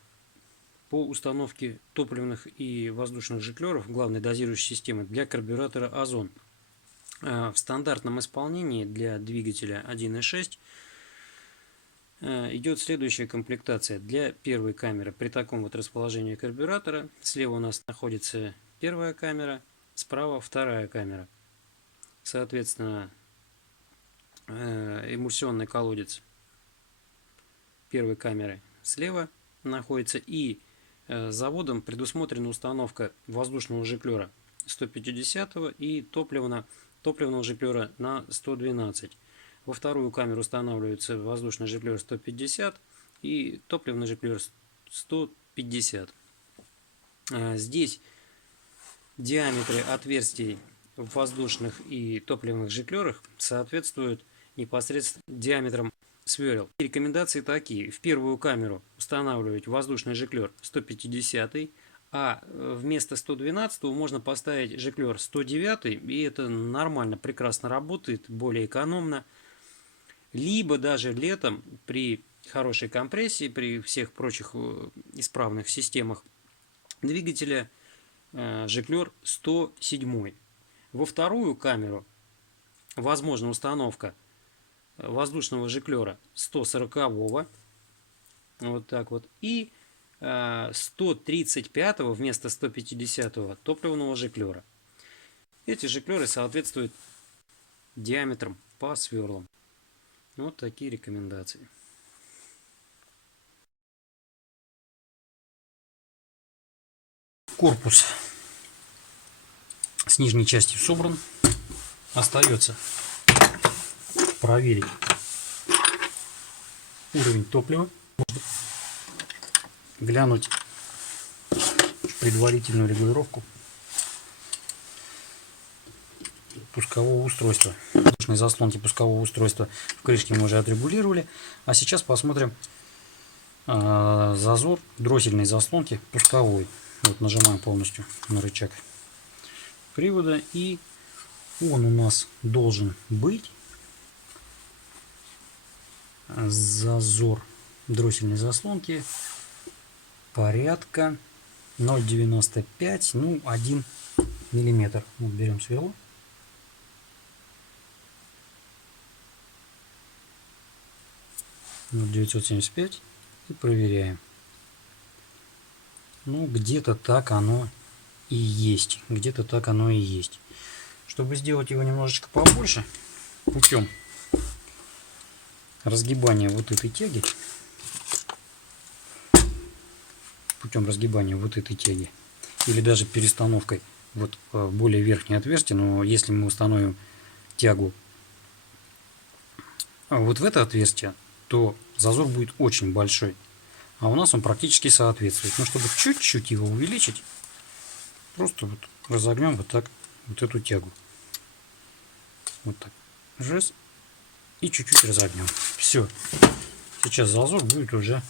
по установке топливных и воздушных жиклеров главной дозирующей системы для карбюратора Озон. В стандартном исполнении для двигателя 1.6 идет следующая комплектация. Для первой камеры при таком вот расположении карбюратора слева у нас находится первая камера, справа вторая камера. Соответственно, эмульсионный колодец первой камеры слева находится, и заводом предусмотрена установка воздушного жиклера 150 и топливного жиклера на 112. Во вторую камеру устанавливается воздушный жиклер 150 и топливный жиклер 150. Здесь диаметры отверстий в воздушных и топливных жиклерах соответствуют непосредственно диаметрам сверл. Рекомендации такие: в первую камеру устанавливать воздушный жиклер 150, а вместо 112 можно поставить жиклер 109, и это нормально, прекрасно работает, более экономно. Либо даже летом при хорошей компрессии, при всех прочих исправных системах двигателя, жиклер 107. Во вторую камеру возможна установка воздушного жиклера 140, вот так вот, и 135 вместо 150 топливного жиклера. Эти жиклеры соответствуют диаметрам по сверлам. Вот такие рекомендации. Корпус с нижней части собран. Остается проверить уровень топлива, глянуть предварительную регулировку пускового устройства. Воздушные заслонки пускового устройства в крышке мы уже отрегулировали. А сейчас посмотрим зазор дроссельной заслонки пусковой. Вот нажимаем полностью на рычаг привода, и он у нас должен быть, зазор дроссельной заслонки порядка 0,95, ну 1 миллиметр. Вот берем сверло. Вот 975 и проверяем. Ну, где-то так оно и есть. Где-то так оно и есть. Чтобы сделать его немножечко побольше, путем разгибания вот этой тяги, или даже перестановкой вот в более верхнее отверстие, но если мы установим тягу вот в это отверстие, то зазор будет очень большой. А у нас он практически соответствует. Но чтобы чуть-чуть его увеличить, просто вот разогнем вот так вот эту тягу. Вот так. Жест. И чуть-чуть разогнем. Все. Сейчас зазор будет уже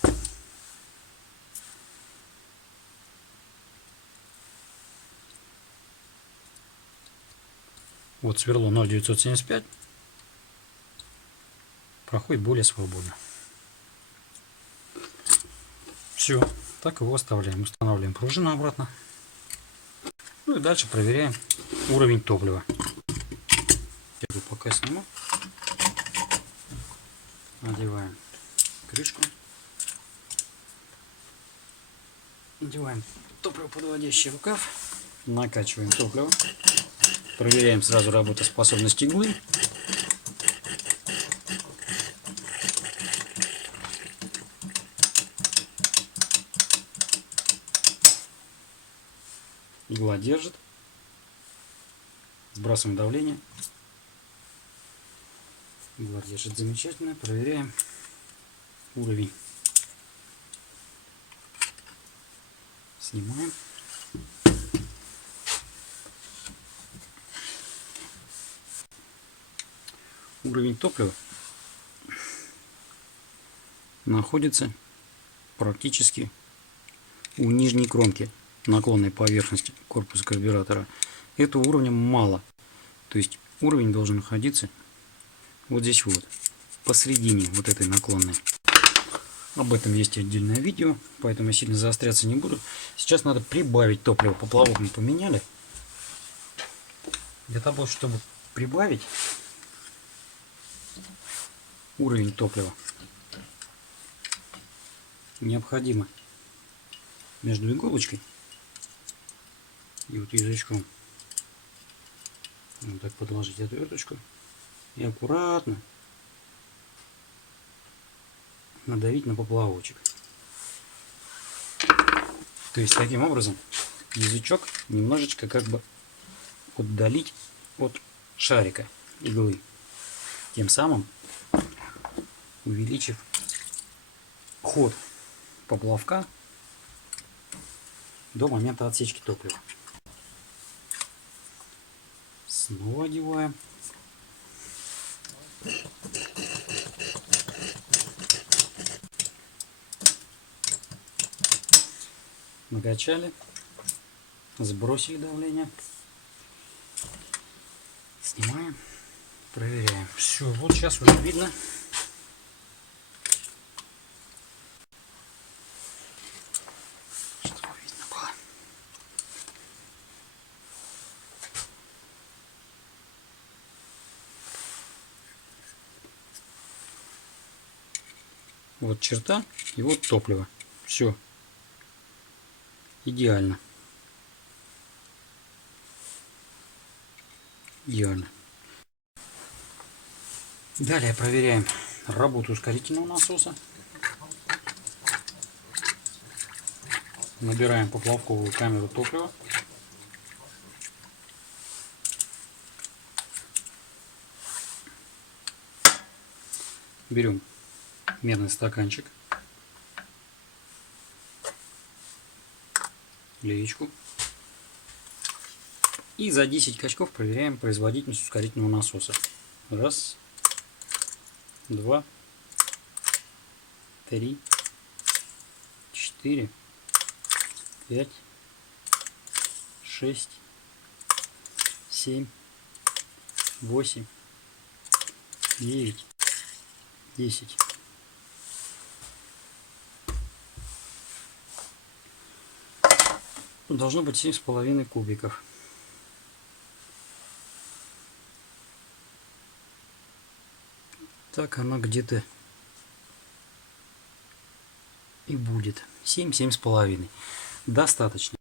вот сверло 0,975 проходит более свободно. Все, так его оставляем. Устанавливаем пружину обратно. Ну и дальше проверяем уровень топлива. Я пока сниму. Надеваем крышку. Надеваем топливоподводящий рукав. Накачиваем топливо. Проверяем сразу работоспособность иглы. Игла держит. Сбрасываем давление. Игла держит замечательно. Проверяем уровень. Снимаем. Уровень топлива находится практически у нижней кромки наклонной поверхности корпуса карбюратора. Этого уровня мало. То есть уровень должен находиться вот здесь вот, посередине вот этой наклонной. Об этом есть отдельное видео, поэтому я сильно заостряться не буду. Сейчас надо прибавить топливо. Поплавок мы поменяли. Для того, чтобы прибавить уровень топлива, необходимо между иголочкой и вот язычком вот так подложить отверточку и аккуратно надавить на поплавочек. То есть таким образом язычок немножечко как бы отдалить от шарика иглы, тем самым увеличив ход поплавка до момента отсечки топлива. Снова одеваем. Накачали, сбросили давление, снимаем, проверяем. Все, вот сейчас уже видно. Чтобы видно было. Вот черта и вот топливо. Все. Идеально. Идеально. Далее проверяем работу ускорительного насоса. Набираем поплавковую камеру топлива. Берем медный стаканчик, леечку. И за 10 качков проверяем производительность ускорительного насоса. Раз, два, три, 4, 5, 6, 7, 8, 9, 10. Должно быть 7,5 кубиков. Так оно где-то и будет. 7-7,5. Достаточно.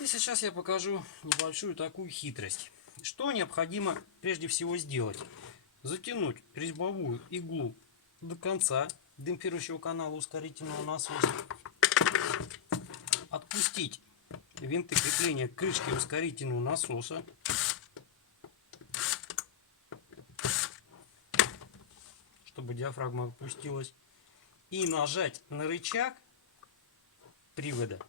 И сейчас я покажу небольшую такую хитрость. Что необходимо прежде всего сделать? Затянуть резьбовую иглу до конца демпфирующего канала ускорительного насоса. Отпустить винты крепления крышки ускорительного насоса. Чтобы диафрагма опустилась. И нажать на рычаг привода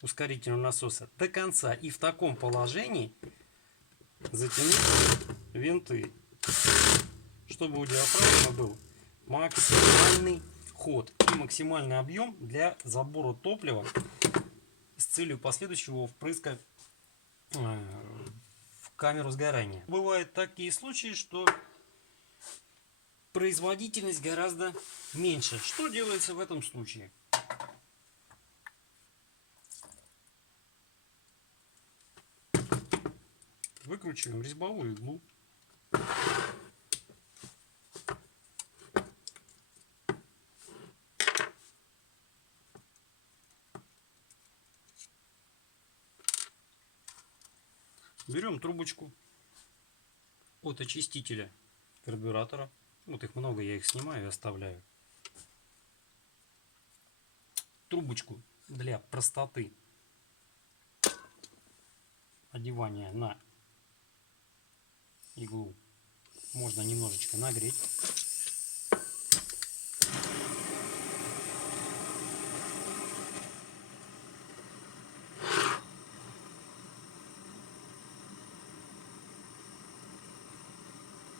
ускорительного насоса до конца. И в таком положении затянуть винты, чтобы у диафрагмы был максимальный ход и максимальный объем для забора топлива с целью последующего впрыска в камеру сгорания. Бывают такие случаи, что производительность гораздо меньше. Что делается в этом случае? Выкручиваем резьбовую иглу. Берем трубочку от очистителя карбюратора. Вот их много, я их снимаю и оставляю. Трубочку для простоты одевания на иглу можно немножечко нагреть.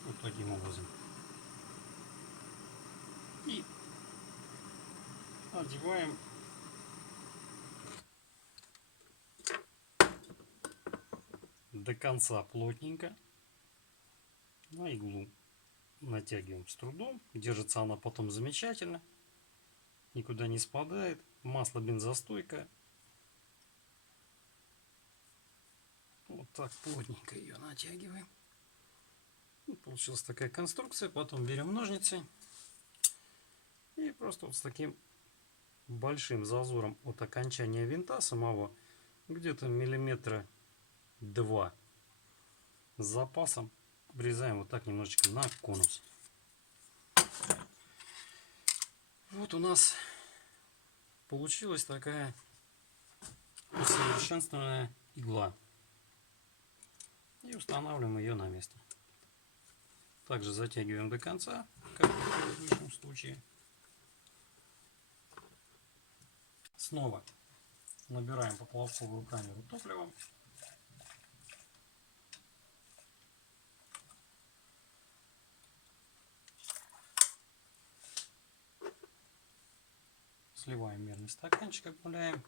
Вот таким образом. И одеваем до конца плотненько на иглу. Натягиваем с трудом. Держится она потом замечательно. Никуда не спадает. Масло бензостойкое. Вот так плотненько ее натягиваем. Получилась такая конструкция. Потом берем ножницы. И просто вот с таким большим зазором от окончания винта самого, где-то миллиметра 2 с запасом, обрезаем вот так немножечко на конус. Вот у нас получилась такая усовершенствованная игла. И устанавливаем ее на место. Также затягиваем до конца, как в предыдущем случае. Снова набираем поплавковую камеру топливом. Сливаем мерный стаканчик, обнуляем.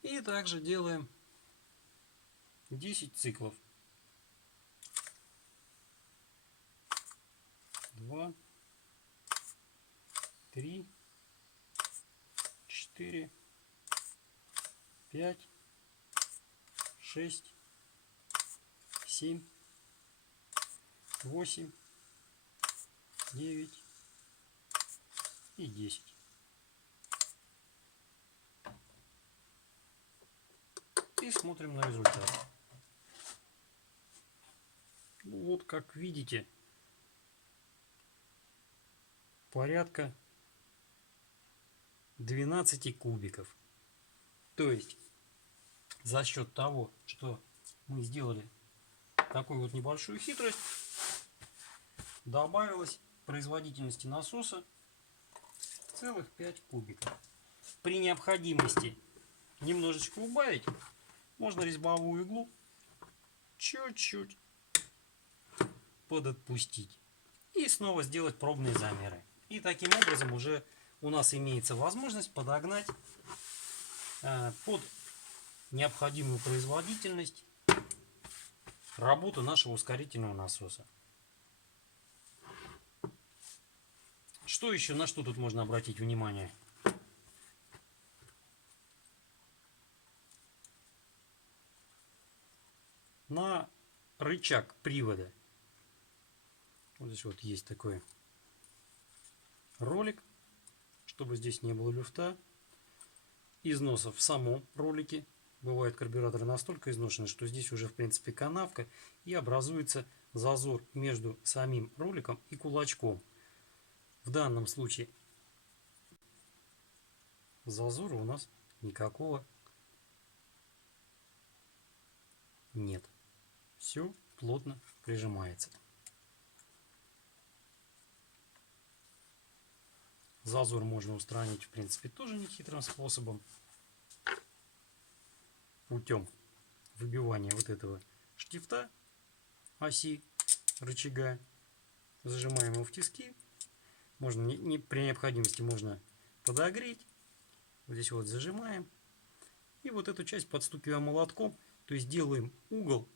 И также делаем 10 циклов. 2, 3, 4, 5, 6, 7, 8, 9 и 10. И смотрим на результат. Вот как видите, порядка 12 кубиков. То есть за счет того, что мы сделали такую вот небольшую хитрость, добавилось производительности насоса целых 5 кубиков. При необходимости немножечко убавить, можно резьбовую иглу чуть-чуть подотпустить и снова сделать пробные замеры. И таким образом уже у нас имеется возможность подогнать под необходимую производительность работу нашего ускорительного насоса. Что еще, на что тут можно обратить внимание? На рычаг привода. Вот здесь вот есть такой ролик, чтобы здесь не было люфта, износа в самом ролике. Бывают карбюраторы настолько изношены, что здесь уже в принципе канавка и образуется зазор между самим роликом и кулачком. В данном случае зазора у нас никакого нет. Все плотно прижимается. Зазор можно устранить в принципе тоже нехитрым способом. Путем выбивания вот этого штифта оси рычага. Зажимаем его в тиски. Можно при необходимости можно подогреть. Вот здесь вот зажимаем. И вот эту часть подстукиваем молотком. То есть делаем угол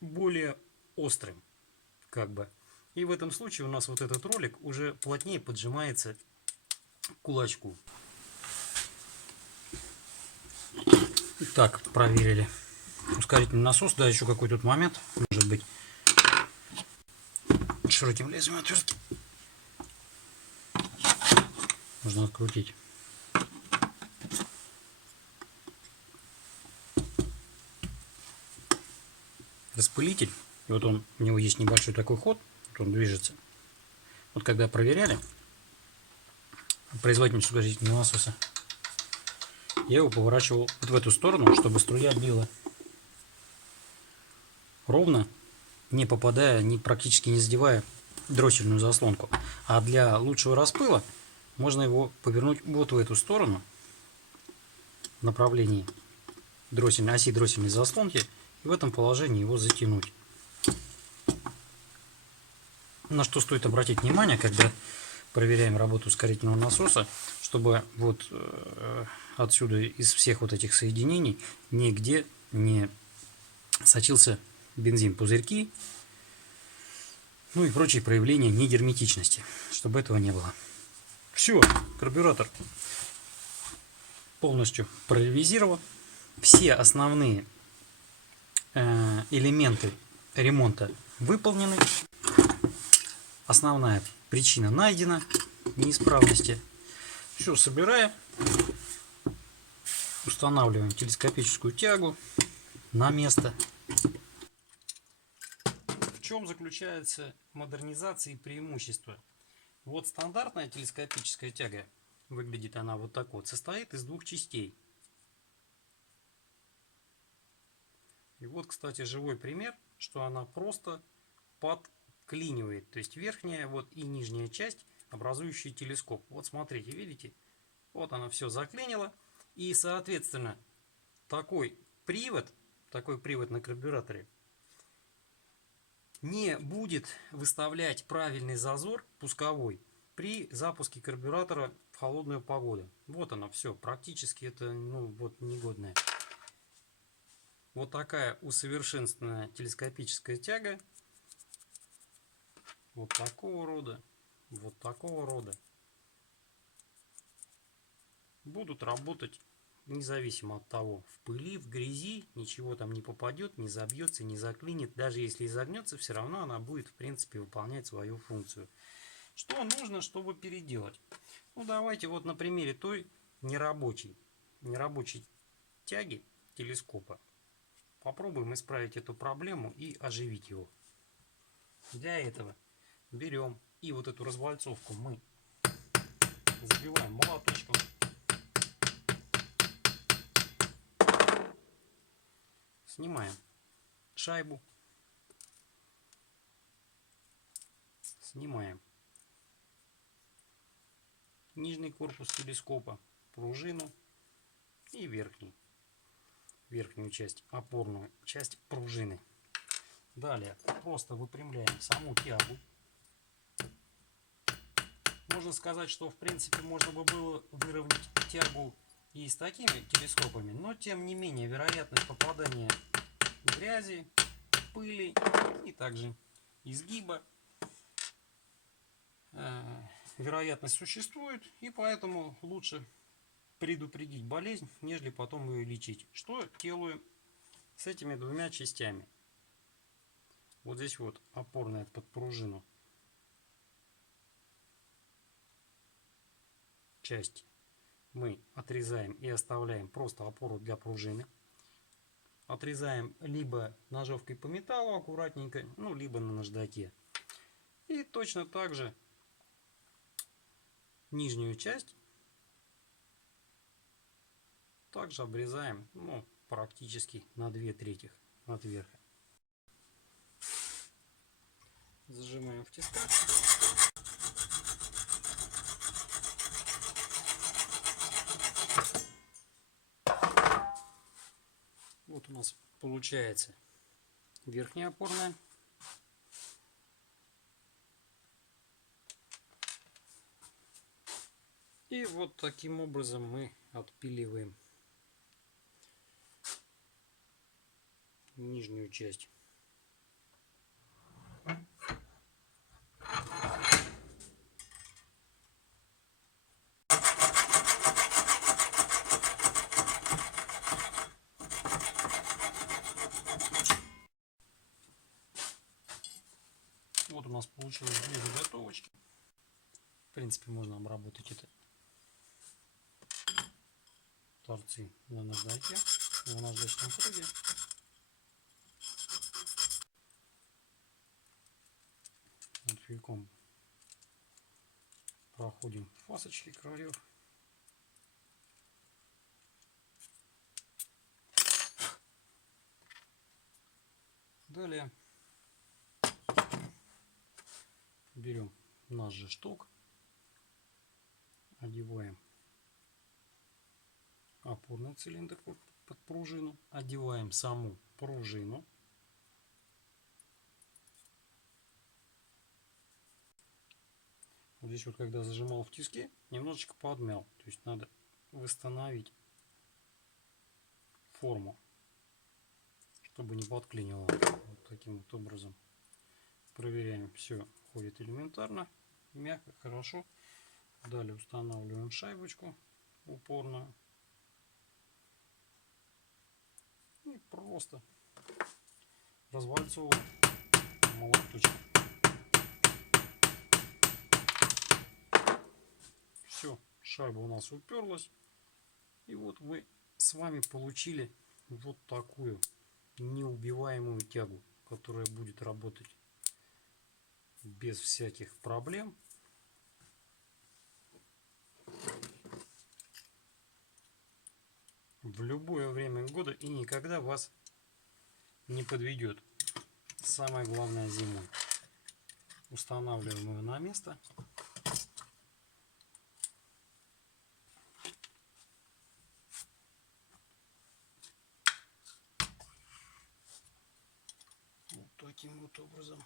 более острым. Как бы. И в этом случае у нас вот этот ролик уже плотнее поджимается к кулачку. Так, проверили ускорительный насос. Да, еще какой тут момент. Может быть, широким лезвием отвертки можно открутить. Распылитель. И вот он, у него есть небольшой такой ход. Вот он движется. Вот когда проверяли производительность ускорительного насоса, я его поворачивал вот в эту сторону, чтобы струя била ровно, не попадая, практически не задевая дроссельную заслонку. А для лучшего распыла можно его повернуть вот в эту сторону в направлении оси дроссельной заслонки и в этом положении его затянуть. На что стоит обратить внимание, когда проверяем работу ускорительного насоса, чтобы вот отсюда из всех вот этих соединений нигде не сочился бензин, пузырьки, ну и прочие проявления негерметичности, чтобы этого не было. Все, карбюратор полностью проревизирован. Все основные элементы ремонта выполнены. Основная причина найдена неисправности. Все, собираем. Устанавливаем телескопическую тягу на место. В чем заключается модернизация и преимущество? Вот стандартная телескопическая тяга, выглядит она вот так вот, состоит из двух частей. И вот, кстати, живой пример, что она просто подклинивает. То есть верхняя вот и нижняя часть, образующие телескоп. Вот смотрите, видите? Вот она все заклинила. И, соответственно, такой привод на карбюраторе не будет выставлять правильный зазор пусковой при запуске карбюратора в холодную погоду. Вот оно все, практически это вот негодное. Вот такая усовершенствованная телескопическая тяга. Вот такого рода, вот такого рода. Будут работать независимо от того, в пыли, в грязи, ничего там не попадет, не забьется, не заклинит. Даже если изогнется, все равно она будет, в принципе, выполнять свою функцию. Что нужно, чтобы переделать? Ну, давайте вот на примере той нерабочей тяги телескопа попробуем исправить эту проблему и оживить его. Для этого берем и вот эту развальцовку мы забиваем молоточком. Снимаем шайбу. Снимаем нижний корпус телескопа, пружину и верхнюю часть, опорную часть пружины. Далее просто выпрямляем саму тягу. Можно сказать, что в принципе можно бы было выровнять тягу и с такими телескопами, но тем не менее вероятность попадания грязи, пыли и также изгиба вероятность существует, и поэтому лучше предупредить болезнь, нежели потом ее лечить. Что делаю с этими двумя частями? Вот здесь вот опорная под пружину часть мы отрезаем и оставляем просто опору для пружины. Отрезаем либо ножовкой по металлу аккуратненько, либо на наждаке. И точно так же нижнюю часть также обрезаем практически на 2/3 от верха. Зажимаем в тисках. Вот у нас получается верхняя опорная. И вот таким образом мы отпиливаем нижнюю часть. Вот у нас получилось 2 заготовочки. В принципе, можно обработать это торцы на наждачке, на наждачном круге. Отвлеком проходим фасочки краев. Далее берем наш же шток, одеваем опорный цилиндр под пружину, одеваем саму пружину. Вот здесь вот, когда зажимал в тиске, немножечко подмял. То есть надо восстановить форму, чтобы не подклинило. Вот таким вот образом проверяем, все ходит элементарно, мягко, хорошо. Далее устанавливаем шайбочку упорную и просто развальцовываем молоточком. Все, шайба у нас уперлась, и вот мы с вами получили вот такую неубиваемую тягу, которая будет работать без всяких проблем. В любое время года и никогда вас не подведет. Самое главное зимой. Устанавливаем его на место. Вот таким вот образом.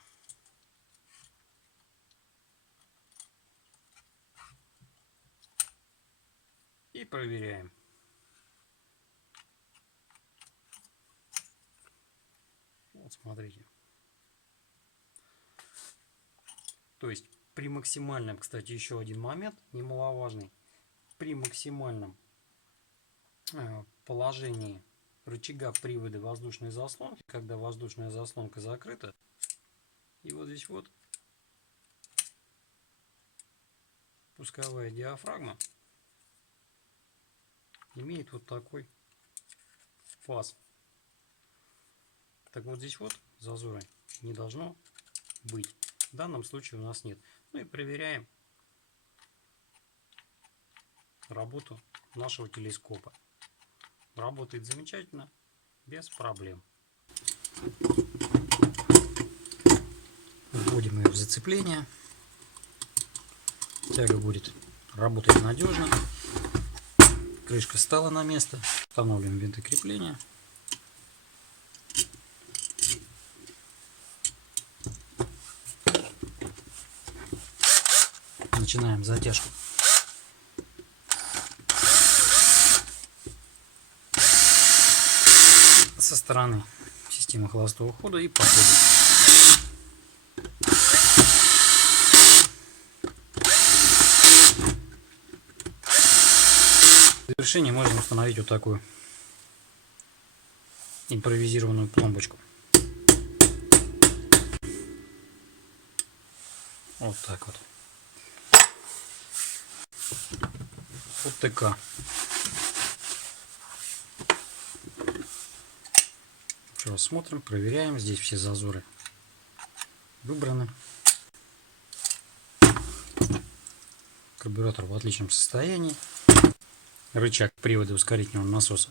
И проверяем. Вот смотрите. То есть при максимальном, кстати, еще один момент немаловажный. При максимальном положении рычага привода воздушной заслонки, когда воздушная заслонка закрыта, и вот здесь вот пусковая диафрагма имеет вот такой фаз. Так вот здесь вот зазора не должно быть. В данном случае у нас нет. Ну и проверяем работу нашего телескопа. Работает замечательно, без проблем. Вводим ее в зацепление. Тяга будет работать надежно. Крышка стала на место. Устанавливаем винты крепления. Начинаем затяжку. Со стороны системы холостого хода и по ходу. В завершение можно установить вот такую импровизированную пломбочку. Вот так вот. ОТК. Еще раз смотрим, проверяем. Здесь все зазоры выбраны. Карбюратор в отличном состоянии. Рычаг привода ускорительного насоса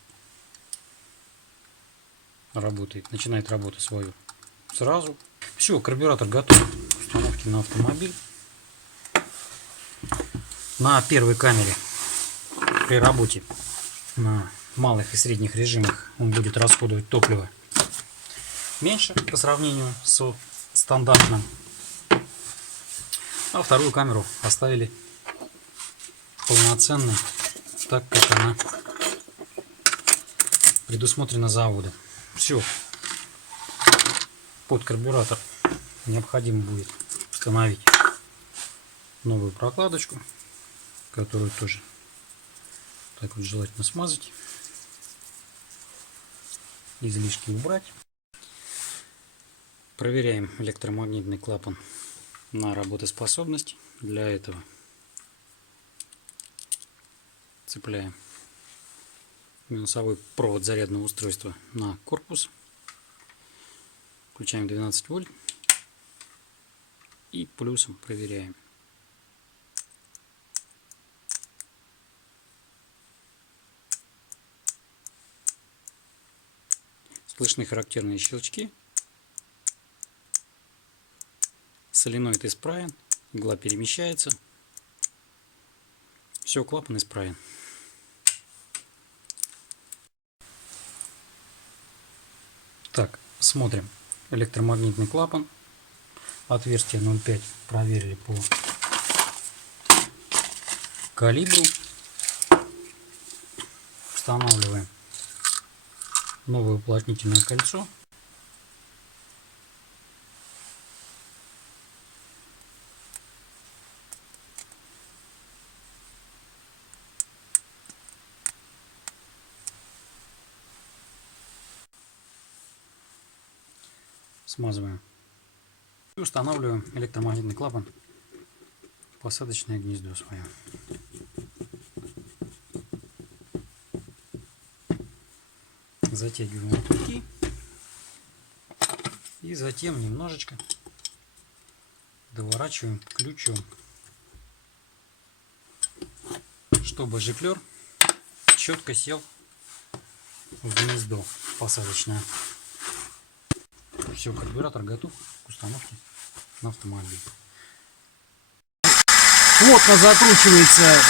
работает, начинает работать свою сразу. Все, карбюратор готов к установке на автомобиль. На первой камере при работе на малых и средних режимах он будет расходовать топливо меньше по сравнению с стандартным. А вторую камеру оставили полноценной, так как она предусмотрена заводом. Все. Под карбюратор необходимо будет установить новую прокладочку, которую тоже так вот желательно смазать, излишки убрать. Проверяем электромагнитный клапан на работоспособность. Для этого цепляем минусовой провод зарядного устройства на корпус, включаем 12 вольт и плюсом проверяем. Слышны характерные щелчки. Соленоид исправен, игла перемещается. Все, клапан исправен. Так, смотрим. Электромагнитный клапан. Отверстие 0,5 проверили по калибру. Устанавливаем новое уплотнительное кольцо. Смазываем. И устанавливаем электромагнитный клапан в посадочное гнездо свое. Затягиваем от руки. И затем немножечко доворачиваем ключом, чтобы жиклер четко сел в гнездо посадочное. Все, карбюратор готов к установке на автомобиль. Плотно закручивается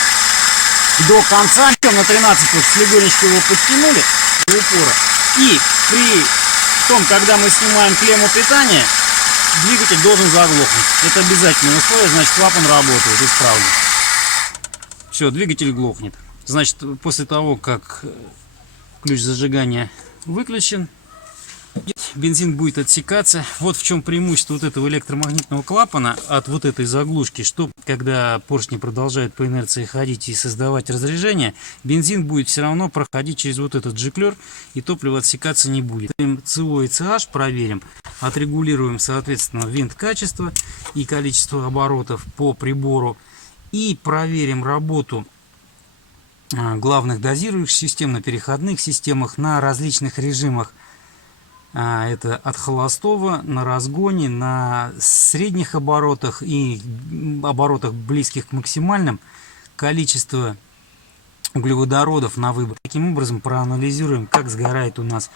до конца. На 13 вот слегонечко его подтянули до упора. И при том, когда мы снимаем клемму питания, двигатель должен заглохнуть. Это обязательное условие, значит клапан работает исправно. Все, двигатель глохнет. Значит, после того, как ключ зажигания выключен, бензин будет отсекаться. Вот в чем преимущество вот этого электромагнитного клапана от вот этой заглушки, что когда поршни продолжают по инерции ходить и создавать разрежение, бензин будет все равно проходить через вот этот джиклер, и топливо отсекаться не будет. ЦО и CH проверим, отрегулируем соответственно винт качества и количество оборотов по прибору, и проверим работу главных дозирующих систем на переходных системах на различных режимах. Это от холостого, на разгоне, на средних оборотах и оборотах близких к максимальным, количество углеводородов на выбор. Таким образом проанализируем, как сгорает у нас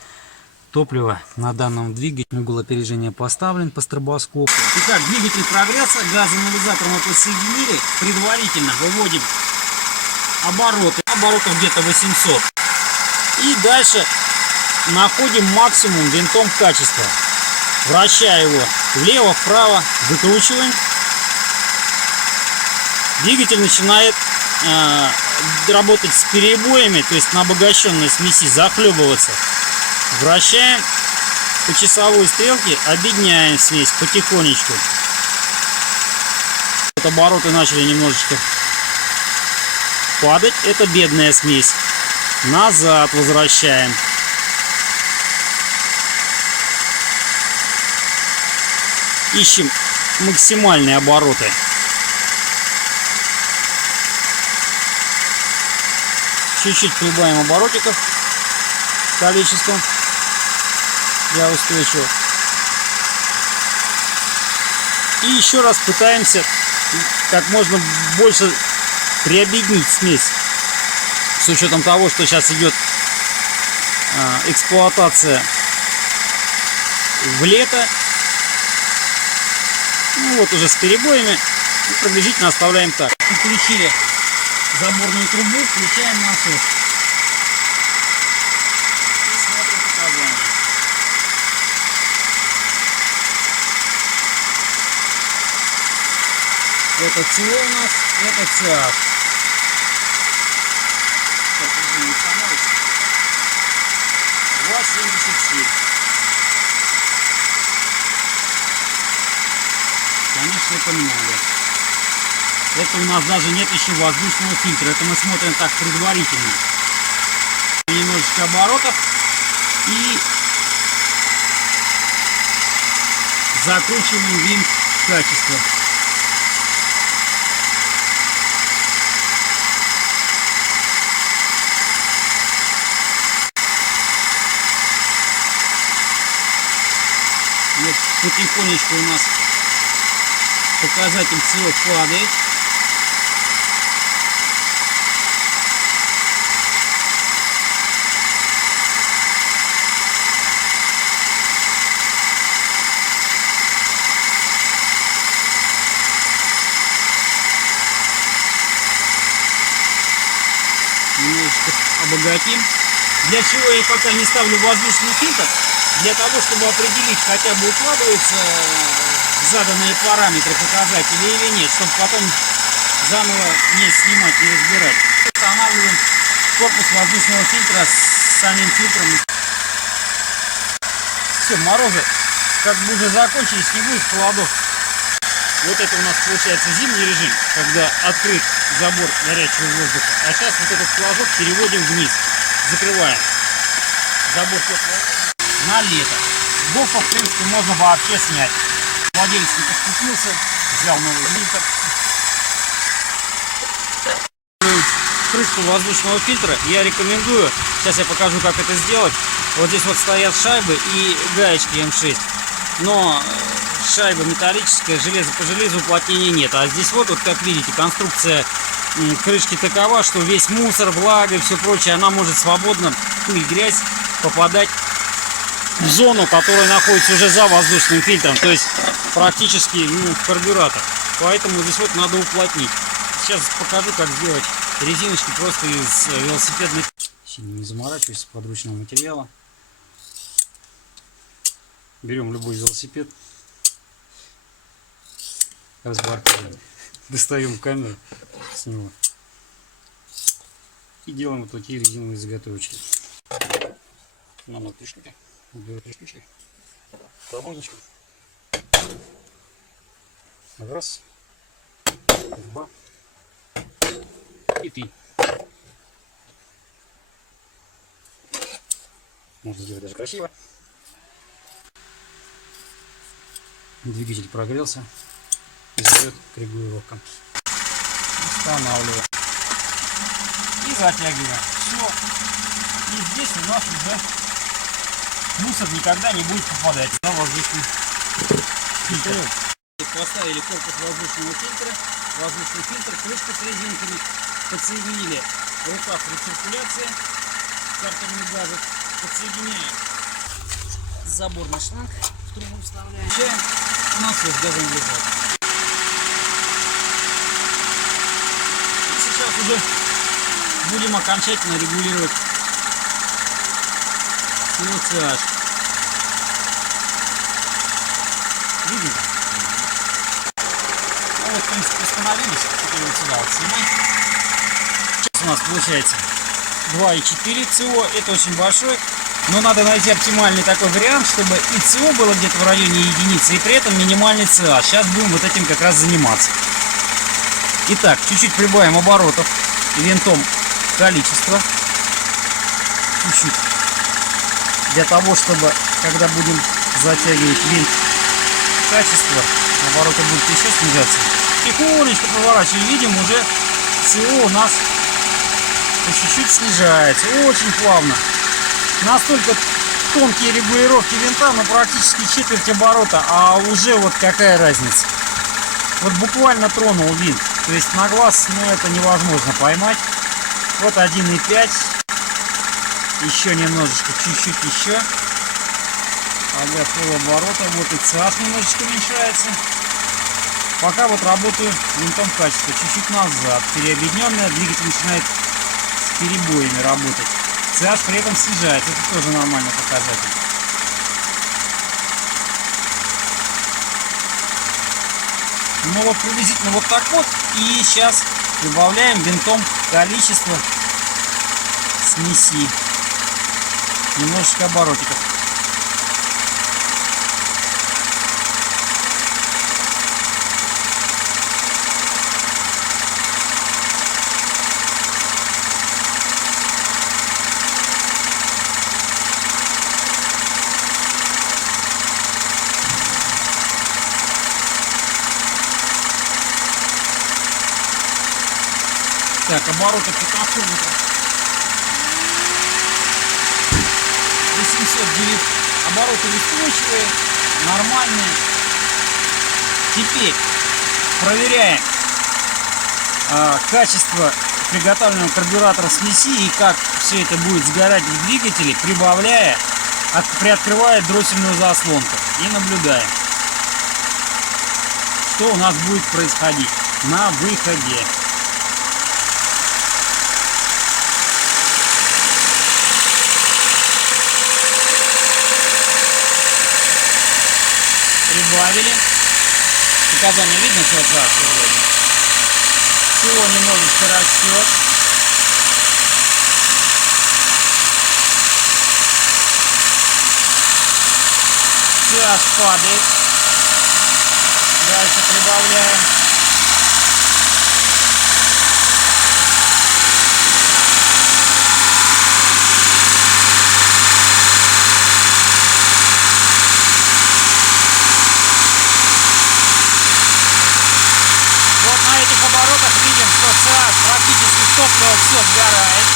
топливо на данном двигателе. Угол опережения поставлен по стробоскопу. Итак, двигатель прогрелся, газоанализатор мы подсоединили. Предварительно выводим обороты, оборотов где-то 800. И дальше находим максимум винтом качества. Вращая его влево-вправо, закручиваем. Двигатель начинает работать с перебоями, то есть на обогащенной смеси захлебываться. Вращаем по часовой стрелке, объединяем смесь потихонечку. Вот обороты начали немножечко падать. Это бедная смесь. Назад возвращаем. Ищем максимальные обороты. Чуть-чуть прибавим оборотиков количеством для устойчивого. И еще раз пытаемся как можно больше приобъединить смесь. С учетом того, что сейчас идет эксплуатация в лето. Ну вот уже с перебоями. И приблизительно оставляем так. Включили заборную трубу, включаем насос. И смотрим показания. Это ЦО у нас, это CH. Так, уже не становится. 2,77. Конечно, это много. Это у нас даже нет еще воздушного фильтра. Это мы смотрим так предварительно. Немножечко оборотов. И закручиваем винт качества. Вот потихонечку у нас показатель ЦО падает. Немножечко обогатим. Для чего я пока не ставлю воздушный фильтр? Для того, чтобы определить, хотя бы укладывается заданные параметры, показатели или нет, чтобы потом заново не снимать, не разбирать. Устанавливаем корпус воздушного фильтра с самим фильтром. Все, морозы как бы уже закончились, не будет холодов. Вот это у нас получается зимний режим, когда открыт забор горячего воздуха. А сейчас вот этот флажок переводим вниз, закрываем забор теплого воздуха на лето. Гофа, в принципе, можно вообще снять. Владелец не поскупился, взял новый фильтр. Крышку воздушного фильтра я рекомендую. Сейчас я покажу, как это сделать. Вот здесь вот стоят шайбы и гаечки М6. Но шайба металлическая, железо по железу, уплотнения нет. А здесь вот, как видите, конструкция крышки такова, что весь мусор, влага и все прочее, она может свободно, пыль, грязь попадать в зону, которая находится уже за воздушным фильтром, то есть практически в карбюратор. Поэтому здесь вот надо уплотнить. Сейчас покажу, как сделать резиночки просто из велосипедной. Сильно не заморачиваюсь, с подручного материала. Берем любой велосипед, разбортируем, достаем камеру с него и делаем вот такие резиновые заготовочки. Нам на трещотке, табуночку. Раз, два и три. Можно сделать даже красиво. Двигатель прогрелся и идет к регулировкам. Устанавливаем и затягиваем. Все. И здесь у нас уже мусор никогда не будет попадать на воздушный фильтр. Поставили корпус воздушного фильтра, воздушный фильтр, крышку с резинками, подсоединили рукав рециркуляции картерных газов, подсоединяем заборный шланг, в трубу вставляем, включаем насос газоанализатор. И сейчас уже будем окончательно регулировать CH. Видите? Ну вот, в принципе, установились. Теперь вот сюда вот снимаем. Сейчас у нас получается 2,4 ЦО. Это очень большой. Но надо найти оптимальный такой вариант, чтобы и ЦО было где-то в районе единицы, и при этом минимальный CH. Сейчас будем вот этим как раз заниматься. Итак, чуть-чуть прибавим оборотов винтом количество. Чуть-чуть. Для того, чтобы, когда будем затягивать винт качество, обороты будут еще снижаться. Тихонечко поворачиваем, видим, уже ЦО у нас по чуть-чуть снижается. Очень плавно. Настолько тонкие регулировки винта, но практически четверть оборота, а уже вот какая разница. Вот буквально тронул винт, то есть на глаз, ну, это невозможно поймать. Вот 1,5, еще немножечко, чуть-чуть еще. Ага, полоборота, вот и CH немножечко уменьшается. Пока вот работаю винтом качества, чуть-чуть назад, переобъединенная, двигатель начинает с перебоями работать. CH при этом снижается, это тоже нормальный показатель. Ну вот приблизительно вот так вот. И сейчас прибавляем винтом количество смеси. Немножечко оборотиков. Так, обороты по тахометру 809. Обороты устойчивые, нормальные. Теперь проверяем качество приготовленного карбюратора смеси и как все это будет сгорать в двигателе, прибавляя, приоткрывая дроссельную заслонку и наблюдаем, что у нас будет происходить на выходе. Прибавили. Показания видно, что это сегодня. Всего немножечко растет. CH падает. Дальше прибавляем. Оборотах видим, что CH практически топливо все сгорает.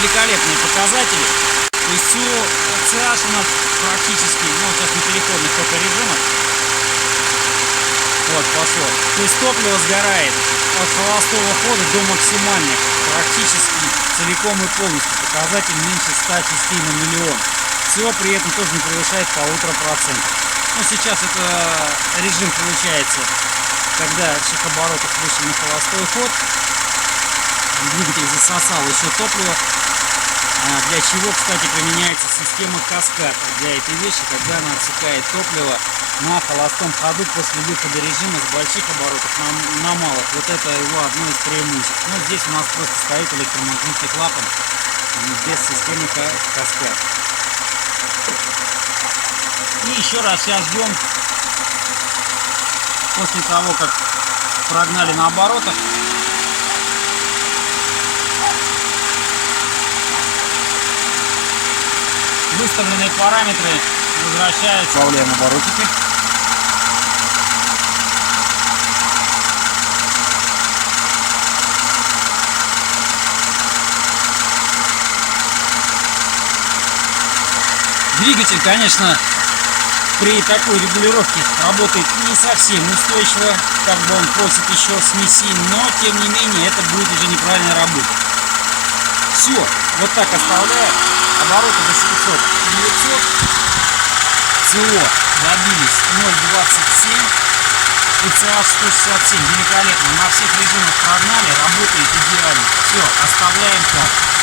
великолепные показатели. То есть все CH у нас практически, ну сейчас на переходных только режимах. Вот, пошло. То есть топливо сгорает от холостого хода до максимальных. Практически целиком и полностью. Показатель меньше 100 частей на миллион. Все при этом тоже не превышает 1,5%. Ну, сейчас это режим получается, когда шаг оборотов вышел на холостой ход. Двигатель засосал еще топливо. Для чего, кстати, применяется система каскад для этой вещи, когда она отсекает топливо на холостом ходу после выхода режима с больших оборотов на малых. Вот это его одно из преимуществ. Но здесь у нас просто стоит электромагнитный клапан без системы каскад. И еще раз сейчас ждем, после того как прогнали на оборотах, выставленные параметры возвращаются. Добавляем оборотики. Двигатель, конечно, при такой регулировке работает не совсем устойчиво, как бы он просит еще смеси, но тем не менее это будет уже неправильно работать. Все, вот так оставляю. Обороты до 700-900. СО добились 0,27 и CH 167. Великолепно. На всех режимах прогнали, работает идеально. Все, оставляем так.